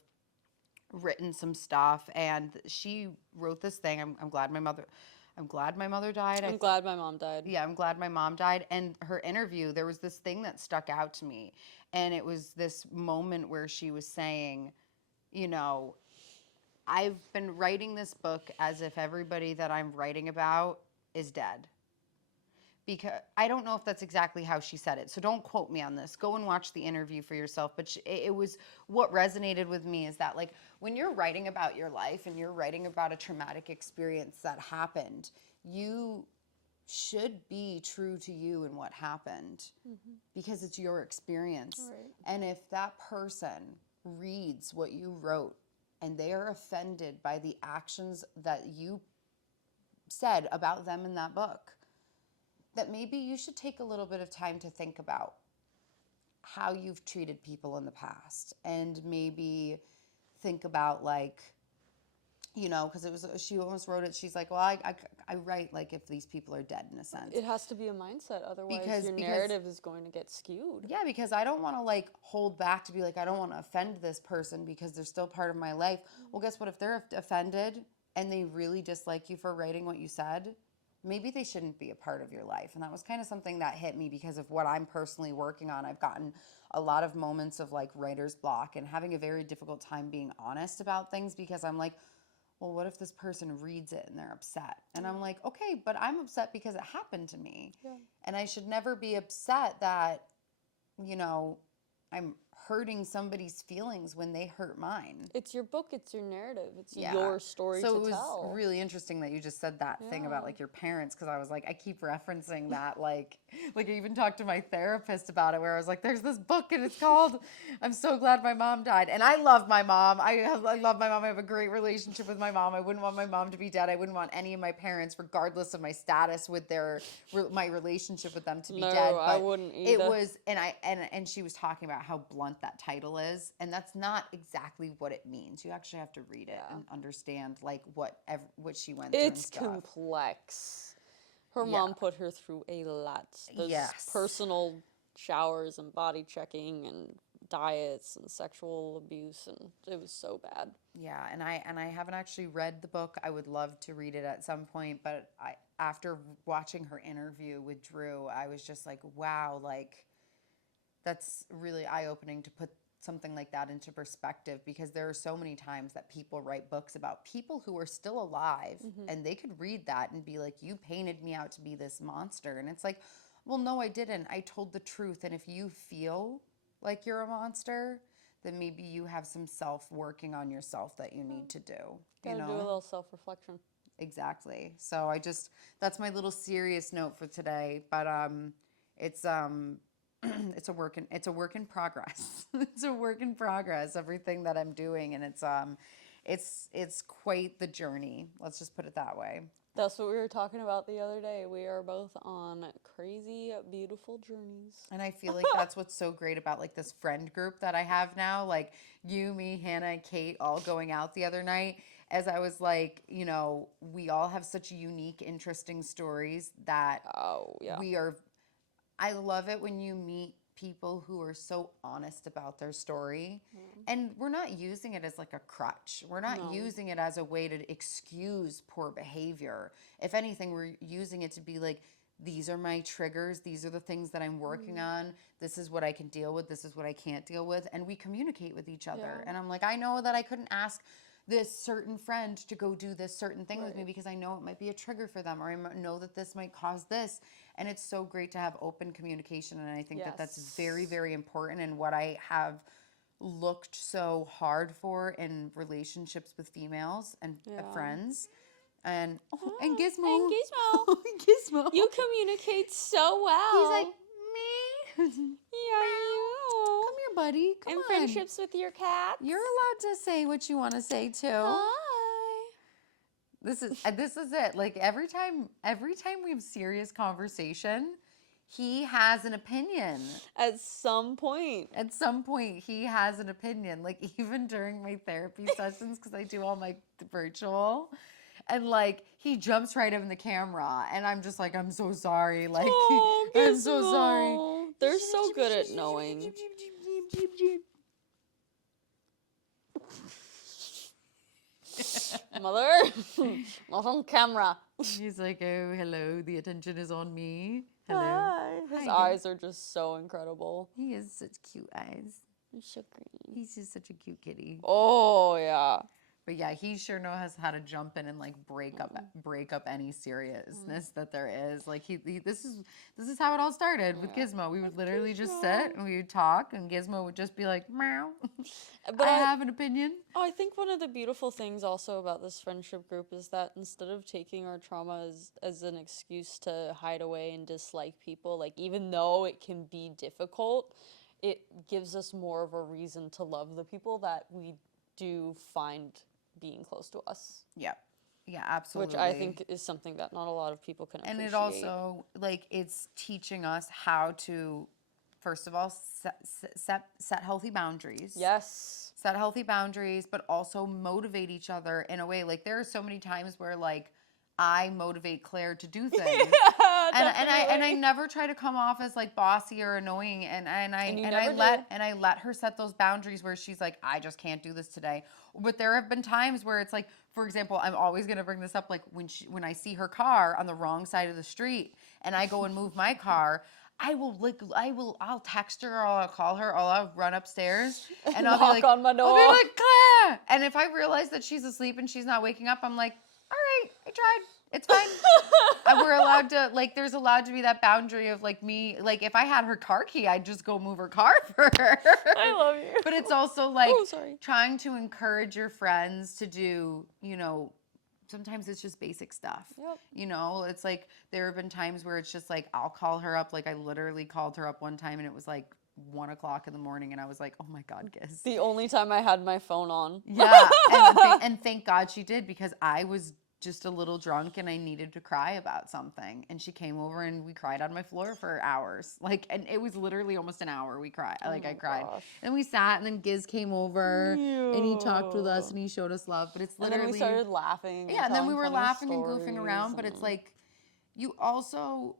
written some stuff, and she wrote this thing. I'm glad my mother died. I'm glad my mom died. Yeah, I'm glad my mom died. And her interview, there was this thing that stuck out to me, and it was this moment where she was saying, you know, I've been writing this book as if everybody that I'm writing about is dead. Because I don't know if that's exactly how she said it, so don't quote me on this. Go and watch the interview for yourself. But it was, what resonated with me is that, like, when you're writing about your life and you're writing about a traumatic experience that happened, you should be true to you and what happened, because it's your experience. Right. And if that person reads what you wrote and they are offended by the actions that you said about them in that book, that maybe you should take a little bit of time to think about how you've treated people in the past, and maybe think about, like, you know, because she almost wrote it, she's like, well, I write like if these people are dead, in a sense. It has to be a mindset, otherwise Because your narrative is going to get skewed. Yeah, because I don't want to like hold back to be like, I don't want to offend this person because they're still part of my life. Well, guess what? If they're offended and they really dislike you for writing what you said, maybe they shouldn't be a part of your life. And that was kind of something that hit me because of what I'm personally working on. I've gotten a lot of moments of like writer's block and having a very difficult time being honest about things, because I'm like, well, what if this person reads it and they're upset? And I'm like, okay, but I'm upset because it happened to me. Yeah. And I should never be upset that, you know, I'm hurting somebody's feelings when they hurt mine. It's your book, it's your narrative, it's Yeah. your story to So it was tell. really interesting that you just said that thing about like your parents, because I was like, I keep referencing that, like I even talked to my therapist about it, where I was like, there's this book and it's called I'm So Glad My Mom Died. And I love my mom. I love my mom. I have a great relationship with my mom. I wouldn't want my mom to be dead. I wouldn't want any of my parents, regardless of my status with my relationship with them, to be No, dead. But I wouldn't either. It was, and she was talking about how blunt that title is, and that's not exactly what it means. You actually have to read it and understand like what she went through. It's and stuff. complex. Her mom put her through a lot. Those personal showers and body checking and diets and sexual abuse, and it was so bad. Yeah, and I haven't actually read the book. I would love to read it at some point, but after watching her interview with Drew, I was just like, wow, like that's really eye-opening to put something like that into perspective, because there are so many times that people write books about people who are still alive and they could read that and be like, you painted me out to be this monster. And it's like, well, no, I didn't. I told the truth. And if you feel like you're a monster, then maybe you have some self working on yourself that you need to do. Gotta you do a know? little self-reflection. Exactly. So that's my little serious note for today. But it's it's a work in progress. It's a work in progress, everything that I'm doing, and it's quite the journey. Let's just put it that way. That's what we were talking about the other day. We are both on crazy, beautiful journeys. And I feel like that's what's so great about like this friend group that I have now. Like you, me, Hannah, and Kate all going out the other night. As I was like, we all have such unique, interesting stories that Oh, yeah. I love it when you meet people who are so honest about their story. And we're not using it as like a crutch. We're not using it as a way to excuse poor behavior. If anything, we're using it to be like, these are my triggers. These are the things that I'm working on. This is what I can deal with. This is what I can't deal with. And we communicate with each other. Yeah. And I'm like, I know that I couldn't ask this certain friend to go do this certain thing with me because I know it might be a trigger for them, or I know that this might cause this. And it's so great to have open communication. And I think that that's very, very important. And what I have looked so hard for in relationships with females and friends. And and Gizmo. And Gizmo. Gizmo. You communicate so well. He's like, me? Yeah, you. Come here, buddy. Come and on. friendships with your cat. You're allowed to say what you want to say too. Hi. This is it. Like every time we have serious conversation, he has an opinion. At some point. At some point, he has an opinion. Like even during my therapy sessions, because I do all my virtual, and like he jumps right in the camera, and I'm just like, I'm so sorry. Like I'm so sorry. They're so good at knowing. Mother, not on camera. He's like, oh, hello, the attention is on me. Hello. Hi. His eyes are just so incredible. He has such cute eyes. He's so green. He's just such a cute kitty. Oh, yeah. But yeah, he sure knows how to jump in and like break up any seriousness that there is. Like this is how it all started with Gizmo. We would literally just sit and we would talk, and Gizmo would just be like, meow. But I have an opinion. I think one of the beautiful things also about this friendship group is that instead of taking our trauma as an excuse to hide away and dislike people, like even though it can be difficult, it gives us more of a reason to love the people that we do find being close to us. Yeah. Yeah, absolutely. Which I think is something that not a lot of people can appreciate. And it also, like, it's teaching us how to, first of all, set healthy boundaries. Yes. Set healthy boundaries, but also motivate each other in a way. Like, there are so many times where, like, I motivate Claire to do things. And I never try to come off as like bossy or annoying, and I let her set those boundaries where she's like, I just can't do this today. But there have been times where it's like, for example, I'm always gonna bring this up, like when I see her car on the wrong side of the street and I go and move my car, I'll text her or I'll call her or I'll run upstairs and I'll be like, on my door. I'll be like, Claire. And if I realize that she's asleep and she's not waking up, I'm like, all right, I tried. It's fine. We're allowed to, like, there's allowed to be that boundary of, like, me, like, if I had her car key, I'd just go move her car for her. I love you. But it's also, like, sorry. trying to encourage your friends to do, sometimes it's just basic stuff. Yep. It's like, there have been times where it's just, like, I'll call her up. Like, I literally called her up one time, and it was, like, 1 o'clock in the morning, and I was like, oh, my God, Giz. The only time I had my phone on. Yeah, and thank God she did, because I was just a little drunk and I needed to cry about something, and she came over and we cried on my floor for hours, like, and it was literally almost an hour we cried. I cried. Gosh. And we sat, and then Giz came over and he talked with us and he showed us love, but it's literally, and then we started laughing. Yeah, and then we were funny laughing and stories goofing around, but it's like, you also,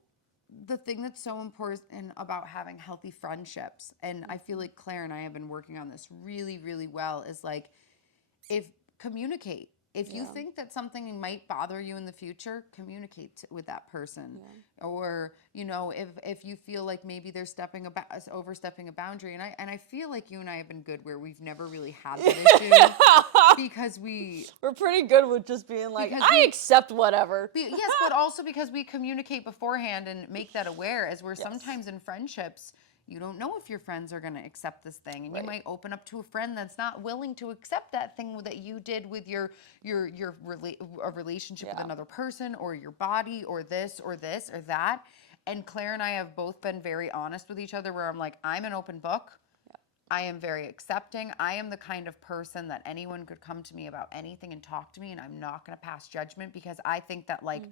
the thing that's so important about having healthy friendships, and I feel like Claire and I have been working on this really, really well, is like, if communicate. If you think that something might bother you in the future, communicate with that person. Or, you know, if you feel like maybe they're overstepping a boundary, and I feel like you and I have been good where we've never really had that issue because we're pretty good with just being like, I accept whatever. Yes, but also because we communicate beforehand and make that aware, as we're sometimes in friendships, you don't know if your friends are going to accept this thing, and you might open up to a friend that's not willing to accept that thing that you did with a relationship with another person, or your body, or this or that. And Claire and I have both been very honest with each other, where I'm like, I'm an open book. I am very accepting. I am the kind of person that anyone could come to me about anything and talk to me, and I'm not going to pass judgment, because I think that like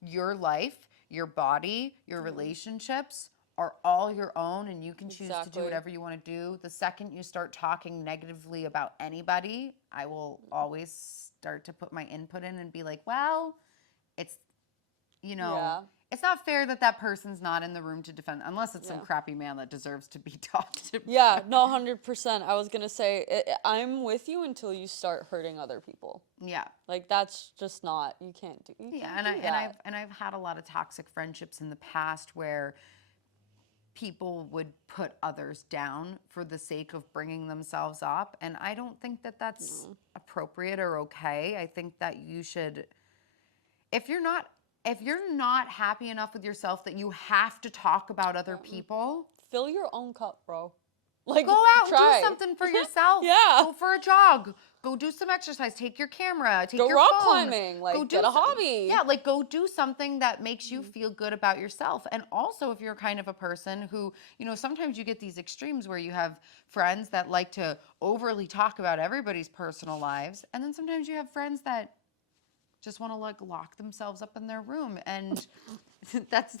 your life, your body, your relationships are all your own, and you can choose to do whatever you want to do. The second you start talking negatively about anybody, I will always start to put my input in and be like, well, it's, you know, it's not fair that that person's not in the room to defend, unless it's some crappy man that deserves to be talked to. Yeah, no, 100%. I was going to say, I'm with you until you start hurting other people. Yeah. Like, that's just not, you can't do and I've had a lot of toxic friendships in the past where people would put others down for the sake of bringing themselves up, and I don't think that that's appropriate or okay. I think that you should, if you're not happy enough with yourself that you have to talk about other people, fill your own cup, bro. Like, go out and do something for yourself. Go for a jog. Go do some exercise. Take your camera. Take your rock phone. climbing. Like, get a hobby. Yeah, like go do something that makes you feel good about yourself. And also, if you're kind of a person who, you know, sometimes you get these extremes where you have friends that like to overly talk about everybody's personal lives, and then sometimes you have friends that just want to like lock themselves up in their room, and that's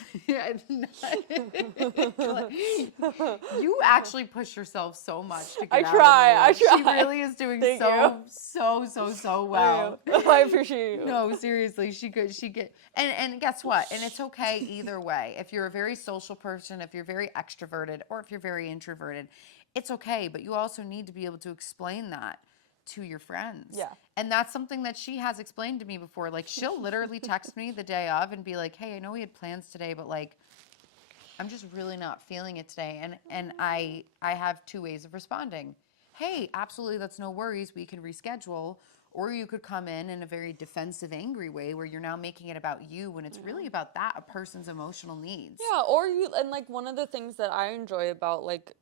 you actually push yourself so much to get I out try. of the room. She really is doing so well. I appreciate you. No, seriously, she get and guess what? And it's okay either way. If you're a very social person, if you're very extroverted, or if you're very introverted, it's okay. But you also need to be able to explain that to your friends. Yeah. And that's something that she has explained to me before. Like, she'll literally text me the day of and be like, hey, I know we had plans today, but like, I'm just really not feeling it today. And I have two ways of responding. Hey, absolutely, that's no worries. We can reschedule. Or you could come in a very defensive, angry way where you're now making it about you when it's really about a person's emotional needs. Yeah, and like one of the things that I enjoy about like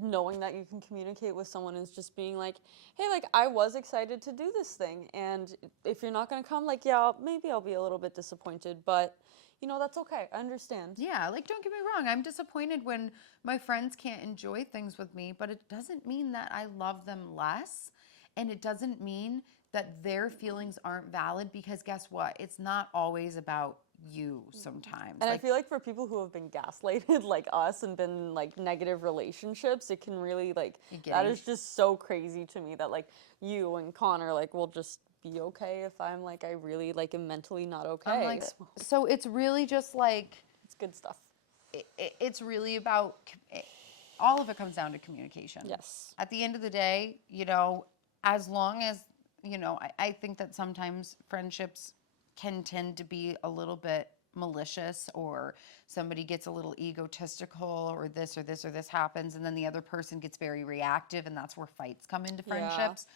knowing that you can communicate with someone is just being like, hey, like, I was excited to do this thing, and if you're not going to come, like, yeah, maybe I'll be a little bit disappointed, but, you know, that's okay. I understand. Yeah, like, don't get me wrong. I'm disappointed when my friends can't enjoy things with me, but it doesn't mean that I love them less, and it doesn't mean that their feelings aren't valid, because guess what? It's not always about you sometimes. And like, I feel like for people who have been gaslighted like us and been in like negative relationships, it can really like, that is just so crazy to me that like you and Connor like will just be okay if I'm like, I really like am mentally not okay. I'm like, so it's really just like, it's good stuff. It's really about, all of it comes down to communication. Yes. At the end of the day, you know, as long as, you know, I think that sometimes friendships can tend to be a little bit malicious, or somebody gets a little egotistical, or this or this or this happens, and then the other person gets very reactive, and that's where fights come into friendships.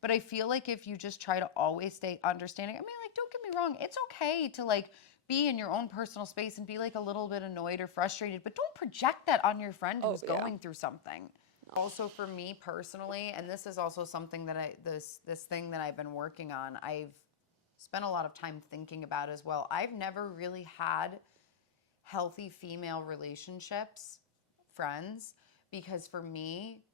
But I feel like if you just try to always stay understanding, I mean, like, don't get me wrong, it's okay to like be in your own personal space and be like a little bit annoyed or frustrated, but don't project that on your friend who's going through something. Also, for me personally, and this is also something that this thing that I've been working on, I've spent a lot of time thinking about as well. I've never really had healthy female relationships, friends, because for me,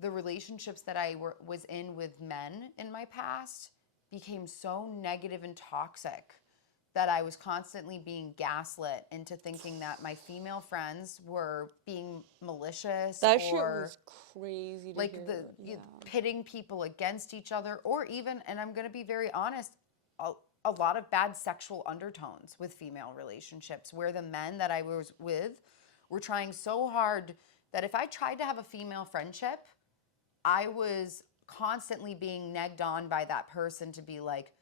the relationships that I was in with men in my past became so negative and toxic that I was constantly being gaslit into thinking that my female friends were being malicious. That shit was crazy to like hear. pitting people against each other, or even, and I'm going to be very honest, a lot of bad sexual undertones with female relationships, where the men that I was with were trying so hard that if I tried to have a female friendship, I was constantly being negged on by that person to be like,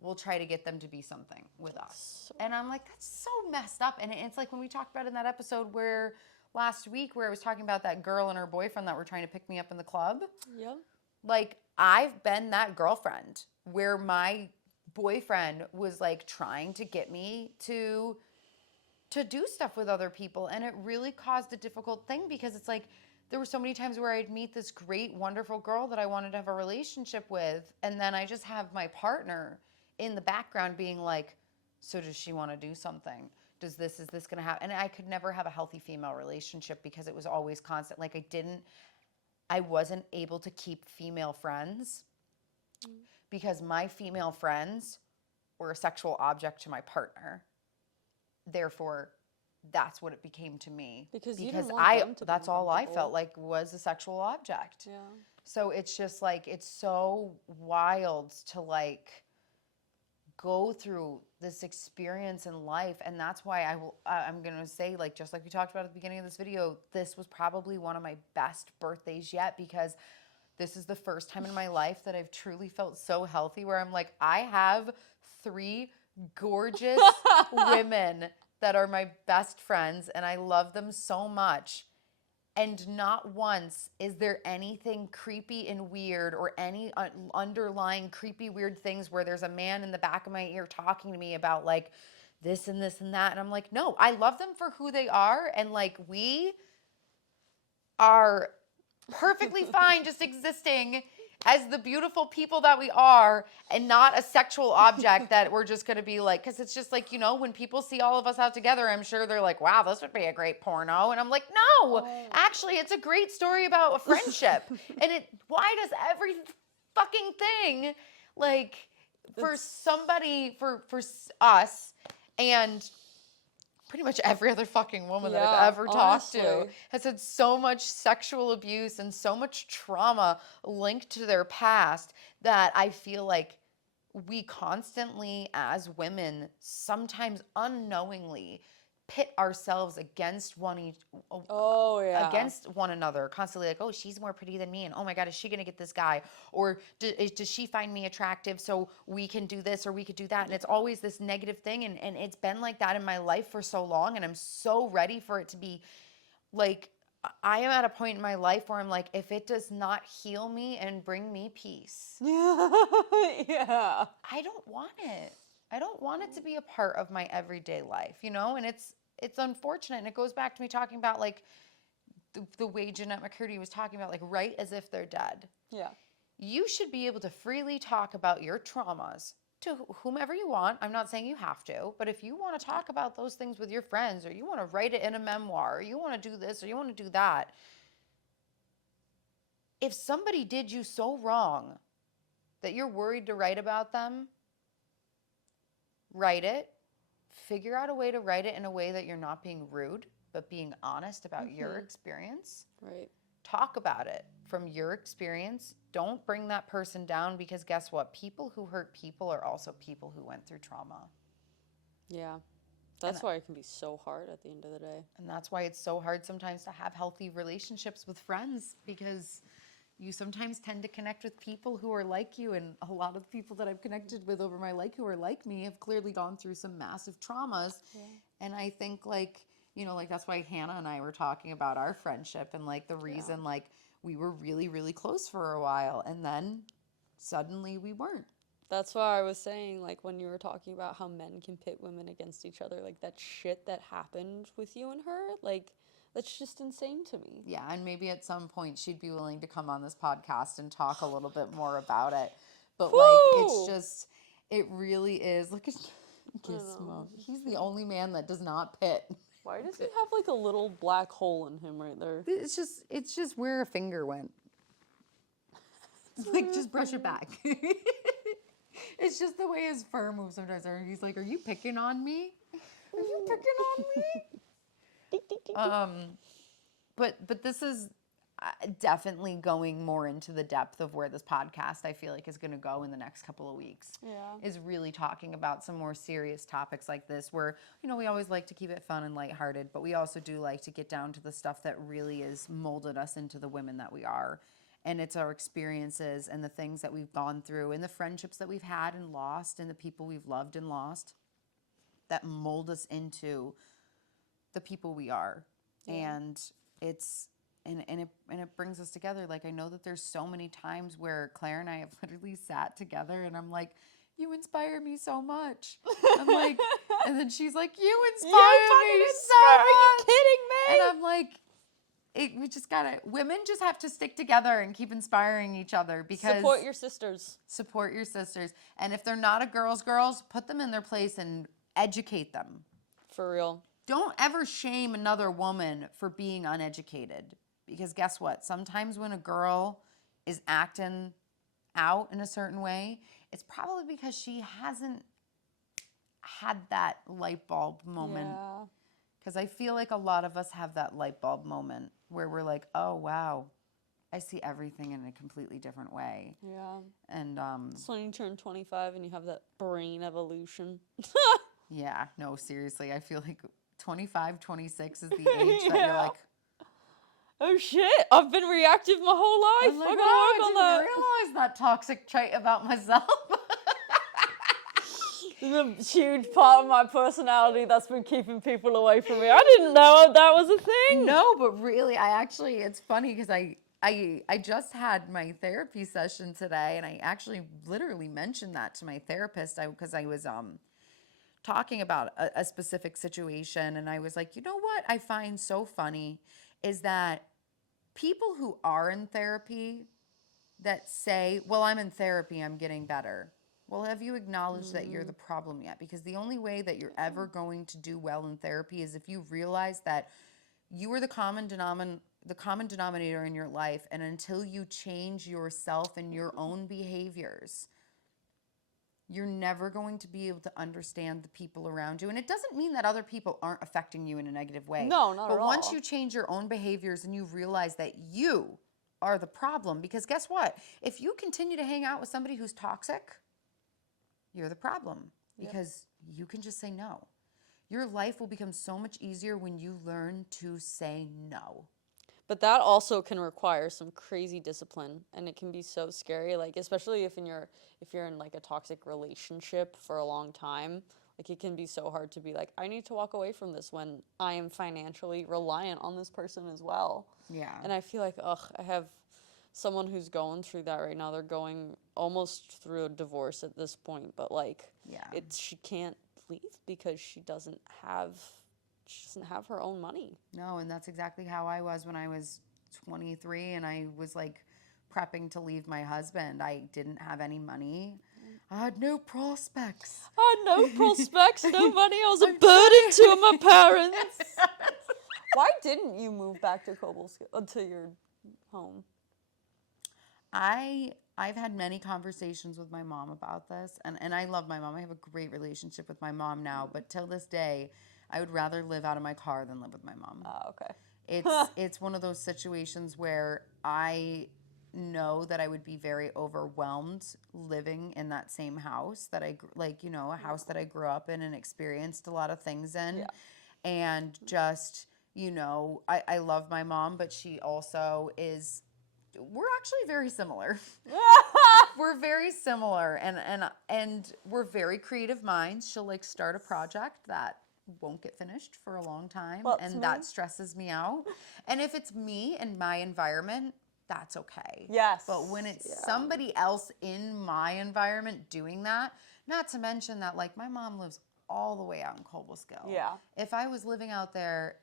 we'll try to get them to be something with us. And I'm like, that's so messed up. And it's like when we talked about in that episode where last week where I was talking about that girl and her boyfriend that were trying to pick me up in the club. Yeah. Like, I've been that girlfriend where my boyfriend was like trying to get me to do stuff with other people, and it really caused a difficult thing because it's like there were so many times where I'd meet this great wonderful girl that I wanted to have a relationship with, and then I just have my partner in the background being like, so does she want to do something? Is this going to happen? And I could never have a healthy female relationship because it was always constant. Like I wasn't able to keep female friends because my female friends were a sexual object to my partner. Therefore, that's what it became to me. Because you didn't want them to be that's all I uncomfortable. felt like was a sexual object. Yeah. So it's just like, it's so wild to like go through this experience in life. And that's why I'm going to say, like, just like we talked about at the beginning of this video, this was probably one of my best birthdays yet, because this is the first time in my life that I've truly felt so healthy where I'm like, I have 3 gorgeous women that are my best friends and I love them so much. And not once is there anything creepy and weird or any underlying creepy, weird things where there's a man in the back of my ear talking to me about like this and this and that. And I'm like, no, I love them for who they are. And like, we are perfectly fine just existing as the beautiful people that we are and not a sexual object that we're just going to be like, because it's just like, you know, when people see all of us out together, I'm sure they're like, wow, this would be a great porno. And I'm like, no, actually, it's a great story about a friendship. And why does every fucking thing, like, for somebody, for us, and pretty much every other fucking woman that I've ever talked to has had so much sexual abuse and so much trauma linked to their past that I feel like we constantly as women sometimes unknowingly pit ourselves against against one another, constantly like, oh, she's more pretty than me, and oh my god, is she gonna get this guy, or does she find me attractive so we can do this or we could do that? And it's always this negative thing, and it's been like that in my life for so long, and I'm so ready for it to be like, I am at a point in my life where I'm like, if it does not heal me and bring me peace, yeah, I don't want it. I don't want it to be a part of my everyday life, you know? And it's unfortunate. And it goes back to me talking about like the way Jeanette McCurdy was talking about, like, right as if they're dead. Yeah. You should be able to freely talk about your traumas to whomever you want. I'm not saying you have to, but if you want to talk about those things with your friends, or you want to write it in a memoir, or you want to do this, or you want to do that, if somebody did you so wrong that you're worried to write about them, write it. Figure out a way to write it in a way that you're not being rude, but being honest about your experience. Right. Talk about it from your experience. Don't bring that person down, because guess what? People who hurt people are also people who went through trauma. Yeah. That's why it can be so hard at the end of the day. And that's why it's so hard sometimes to have healthy relationships with friends, because you sometimes tend to connect with people who are like you, and a lot of the people that I've connected with over my life who are like me have clearly gone through some massive traumas. Yeah. And I think, like, you know, like, that's why Hannah and I were talking about our friendship, and like the reason like we were really, really close for a while, and then suddenly we weren't. That's why I was saying, like, when you were talking about how men can pit women against each other, like, that shit that happened with you and her, like, that's just insane to me. Yeah, and maybe at some point she'd be willing to come on this podcast and talk a little bit more about it. But, like, it's just, it really is. Look at Gizmo. He's the only man that does not pit. Why does he have, like, a little black hole in him right there? It's just where a finger went. It's like, just brush it back. It's just the way his fur moves sometimes. He's like, are you picking on me? Are you picking on me? But this is definitely going more into the depth of where this podcast, I feel like, is going to go in the next couple of weeks. Yeah. Is really talking about some more serious topics like this, where, you know, we always like to keep it fun and lighthearted, but we also do like to get down to the stuff that really has molded us into the women that we are. And it's our experiences and the things that we've gone through and the friendships that we've had and lost and the people we've loved and lost that mold us into the people we are. Yeah. And it's and it brings us together. Like, I know that there's so many times where Claire and I have literally sat together and I'm like, you inspire me so much. I'm like, and then she's like, you inspire me so much. Are you kidding me? And I'm like, we just gotta, women just have to stick together and keep inspiring each other, because Support your sisters. support your sisters. And if they're not a girls, put them in their place and educate them. For real. Don't ever shame another woman for being uneducated, because guess what? Sometimes when a girl is acting out in a certain way, it's probably because she hasn't had that light bulb moment. Yeah. Because I feel like a lot of us have that light bulb moment where we're like, oh, wow, I see everything in a completely different way. Yeah. And So when you turn 25 and you have that brain evolution. yeah, no, seriously, I feel like 25, 26 is the age that you're like, oh shit, I've been reactive my whole life. I'm like, I gotta oh, work on I that. didn't realize that toxic trait about myself. The huge part of my personality that's been keeping people away from me. I didn't know that was a thing. No, but really, it's funny because I just had my therapy session today, and I actually literally mentioned that to my therapist because I was talking about a specific situation, and I was like, you know what I find so funny is that people who are in therapy that say, well, I'm in therapy, I'm getting better. Well, have you acknowledged that you're the problem yet? Because the only way that you're ever going to do well in therapy is if you realize that you are the common denominator in your life, and until you change yourself and your own behaviors, you're never going to be able to understand the people around you. And it doesn't mean that other people aren't affecting you in a negative way. No, not but at all. once you change your own behaviors and you realize that you are the problem, because guess what? If you continue to hang out with somebody who's toxic, you're the problem, because you can just say no. Your life will become so much easier when you learn to say no. But that also can require some crazy discipline, and it can be so scary, like especially if you're in like a toxic relationship for a long time. Like, it can be so hard to be like, I need to walk away from this when I am financially reliant on this person as well. Yeah. And I feel like, I have someone who's going through that right now. They're going almost through a divorce at this point, but like, she can't leave because she doesn't have her own money. No, and that's exactly how I was when I was 23 and I was like prepping to leave my husband. I didn't have any money. I had no prospects. I had no prospects, no money. I was a burden to my parents. Why didn't you move back to to your home? I've had many conversations with my mom about this, and I love my mom. I have a great relationship with my mom now, but till this day, I would rather live out of my car than live with my mom. Oh, okay. It's one of those situations where I know that I would be very overwhelmed living in that same house that a house that I grew up in and experienced a lot of things in. Yeah. And just, I love my mom, but she also is, we're actually very similar. We're very similar, and we're very creative minds. She'll like start a project that won't get finished for a long time, and that stresses me out. And if it's me and my environment, that's okay. Yes. But when it's somebody else in my environment doing that, not to mention that like my mom lives all the way out in Cobleskill. Yeah. If I was living out there,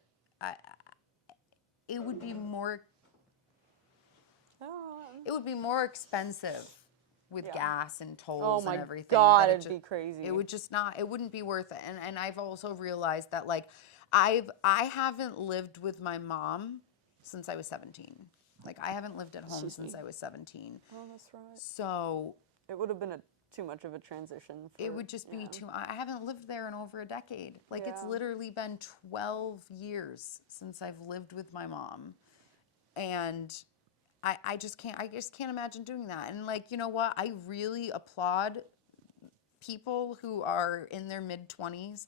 it would be more. It would be more expensive with gas and tolls and everything. Oh my God, it'd be crazy. It would just not. It wouldn't be worth it. And I've also realized that like I haven't lived with my mom since I was 17. Like I haven't lived at home since I was 17. Oh, that's right. So it would have been too much of a transition. It would just be too. I haven't lived there in over a decade. Like it's literally been 12 years since I've lived with my mom, and I just can't imagine doing that. And like, you know what? I really applaud people who are in their mid-20s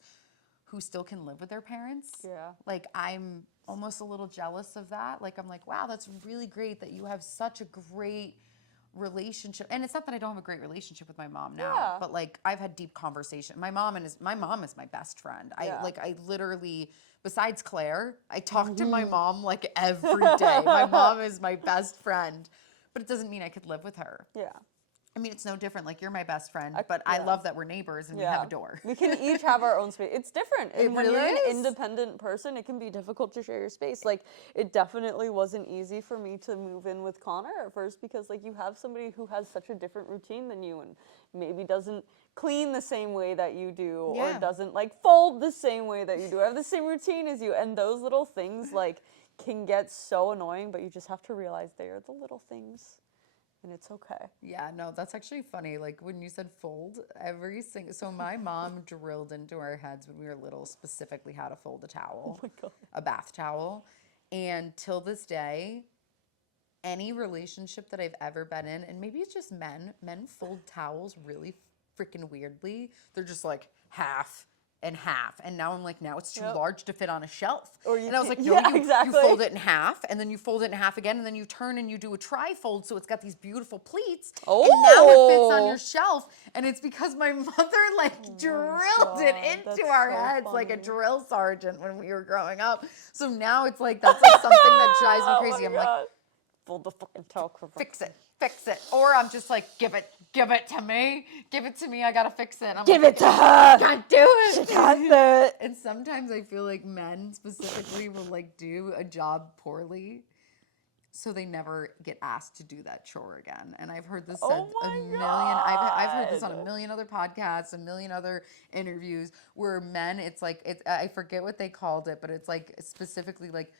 who still can live with their parents. Yeah. Like, I'm almost a little jealous of that. Like, I'm like, wow, that's really great that you have such a great relationship. And it's not that I don't have a great relationship with my mom now, Yeah. but like I've had deep conversation. My mom is my best friend. Yeah. I literally, besides Claire, I talk to my mom like every day. My mom is my best friend, but it doesn't mean I could live with her. Yeah. I mean, it's no different. Like, you're my best friend, but I yeah. love that we're neighbors and we have a door. We can each have our own space. It's different. It And when really you're an is. independent person, it can be difficult to share your space. Like, it definitely wasn't easy for me to move in with Connor at first because, like, you have somebody who has such a different routine than you and maybe doesn't clean the same way that you do or Yeah. doesn't, like, fold the same way that you do, have the same routine as you. And those little things, like, can get so annoying, but you just have to realize they are the little things. And it's okay. Yeah, no, that's actually funny. Like, when you said fold, so my mom drilled into our heads when we were little specifically how to fold a towel, Oh my God. a bath towel. And till this day, any relationship that I've ever been in, and maybe it's just men fold towels really freaking weirdly. They're just like half and half. And now I'm like, now it's too large to fit on a shelf. And I was like, no, you fold it in half, and then you fold it in half again, and then you turn and you do a tri-fold, so it's got these beautiful pleats. Oh. And now it fits on your shelf. And it's because my mother drilled it into our heads like a drill sergeant when we were growing up. So now it's like, that's like something that drives me crazy. I'm like, fold the fucking towel cover. fix it. Or I'm just like, give it to me. Give it to me. I gotta fix it. I'm Give like, it to her. Can't do it. She can't do it. And sometimes I feel like men specifically will like do a job poorly, so they never get asked to do that chore again. And I've heard this said a million. I've heard this on a million other podcasts, a million other interviews where men. It's like I forget what they called it, but it's like specifically like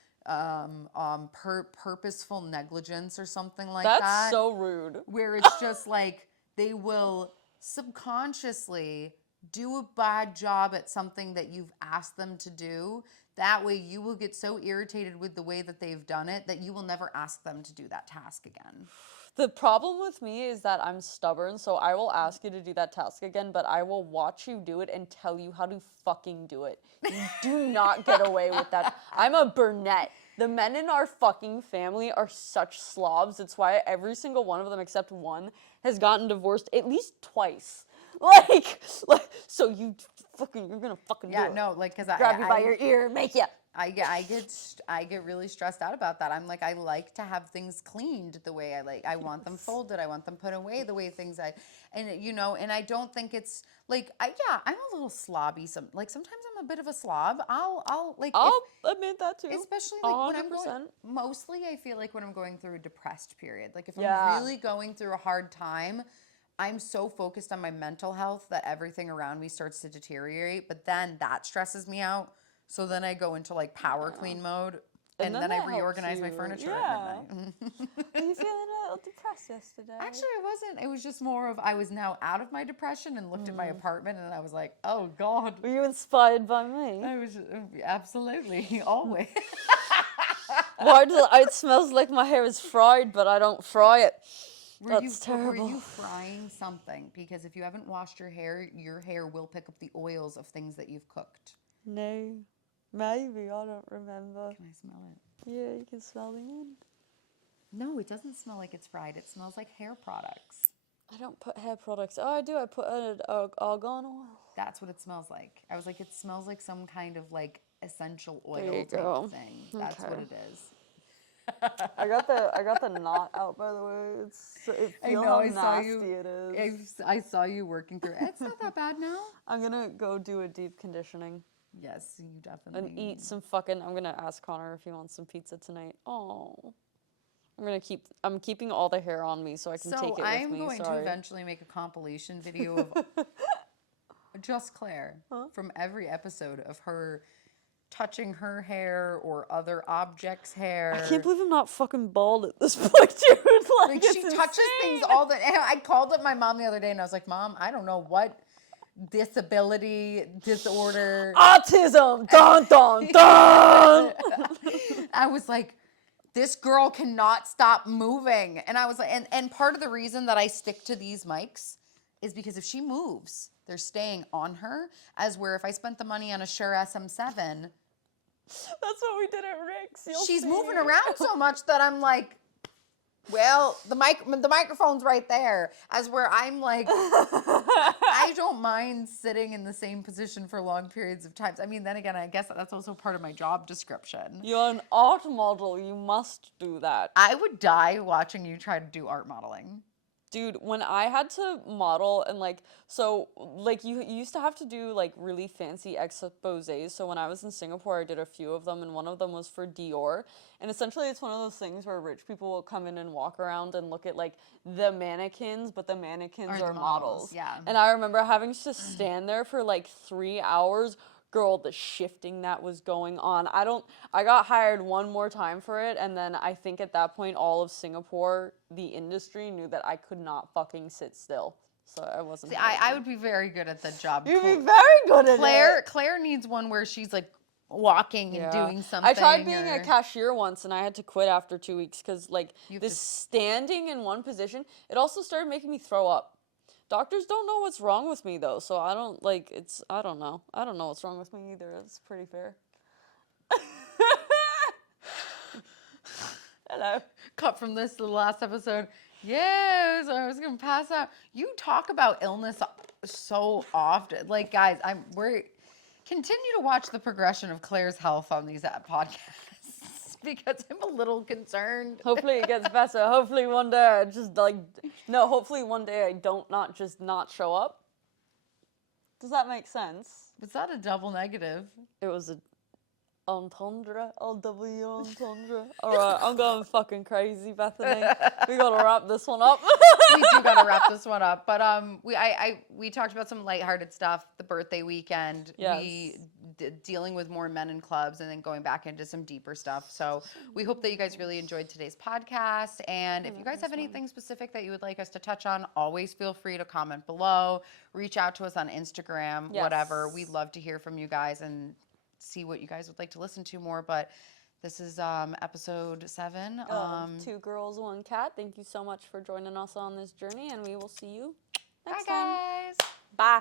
purposeful negligence or something like that. That's so rude. Where it's just like they will subconsciously do a bad job at something that you've asked them to do. That way you will get so irritated with the way that they've done it that you will never ask them to do that task again. The problem with me is that I'm stubborn, so I will ask you to do that task again, but I will watch you do it and tell you how to fucking do it. You do not get away with that. I'm a Burnett. The men in our fucking family are such slobs. It's why every single one of them except one has gotten divorced at least twice. Like so you're gonna fucking do it. No, like, cause Grab you by your ear, make you. I get really stressed out about that. I'm like, I like to have things cleaned the way I like. I want them folded. I want them put away the way and I don't think it's like, I'm a little slobby. Sometimes I'm a bit of a slob. I'll admit that too. Especially like 100%. when I'm going, mostly I feel like when I'm going through a depressed period. Like if I'm really going through a hard time, I'm so focused on my mental health that everything around me starts to deteriorate, but then that stresses me out. So then I go into like power clean mode, and then I reorganize my furniture at midnight. Were you feeling a little depressed yesterday? Actually, I wasn't. It was just more of I was now out of my depression and looked at my apartment, and I was like, oh God. Were you inspired by me? I was absolutely, always. Why does it smells like my hair is fried, but I don't fry it? That's terrible. Were you frying something? Because if you haven't washed your hair will pick up the oils of things that you've cooked. No. Maybe, I don't remember. Can I smell it? Yeah, you can smell the end. No, it doesn't smell like it's fried. It smells like hair products. I don't put hair products. Oh, I do. I put argan oil. That's what it smells like. I was like, it smells like some kind of like essential There oil you type go. thing. That's what it is. I got the knot out, by the way. How nasty it is. I saw you working through it. It's not that bad now. I'm gonna go do a deep conditioning. Yes, you definitely. And eat some fucking. I'm gonna ask Connor if he wants some pizza tonight. Oh. I'm keeping all the hair on me so I can take it with me. So I'm going to eventually make a compilation video of just Claire from every episode of her touching her hair or other objects' hair. I can't believe I'm not fucking bald at this point, dude. Like she touches things all the. I called up my mom the other day and I was like, Mom, I don't know what disability, disorder, autism, dun dun dun. I was like, this girl cannot stop moving. And I was like, and part of the reason that I stick to these mics is because if she moves, they're staying on her, as where if I spent the money on a Shure SM7, That's what we did at Rick's. she's moving around so much that I'm like, well, the microphone's right there. As where I'm like, I don't mind sitting in the same position for long periods of time. I mean, then again, I guess that's also part of my job description. You're an art model. You must do that. I would die watching you try to do art modeling. Dude, when I had to model and you used to have to do like really fancy exposés. So when I was in Singapore, I did a few of them, and one of them was for Dior. And essentially, it's one of those things where rich people will come in and walk around and look at like the mannequins, but the mannequins are models. Yeah. And I remember having to stand there for like 3 hours. Girl, the shifting that was going on. I got hired one more time for it, and then I think at that point all of Singapore, the industry, knew that I could not fucking sit still. So I wasn't. See, I would be very good at the job. You'd be very good at it. Claire needs one where she's like walking and doing something. I tried being a cashier once, and I had to quit after 2 weeks because like this standing in one position, it also started making me throw up. Doctors don't know what's wrong with me though, so I don't know. I don't know what's wrong with me either. It's pretty fair. Hello. Cut from this to the last episode. Yes, I was gonna pass out. You talk about illness so often. Like, guys, we're continue to watch the progression of Claire's health on these podcasts because I'm a little concerned. Hopefully it gets better. Hopefully one day hopefully one day I don't not show up. Does that make sense? Was that a double negative? It was a entendre, LW entendre. All right, I'm going fucking crazy, Bethany. We gotta wrap this one up. We do gotta wrap this one up. But we talked about some lighthearted stuff. The birthday weekend. Yes. Dealing with more men in clubs, and then going back into some deeper stuff. So we hope that you guys really enjoyed today's podcast. And if you guys have anything specific that you would like us to touch on, always feel free to comment below. Reach out to us on Instagram, whatever. We'd love to hear from you guys and see what you guys would like to listen to more. But this is episode 7. 2 Girls, 1 Cat. Thank you so much for joining us on this journey, and we will see you next Bye, time. guys. Bye.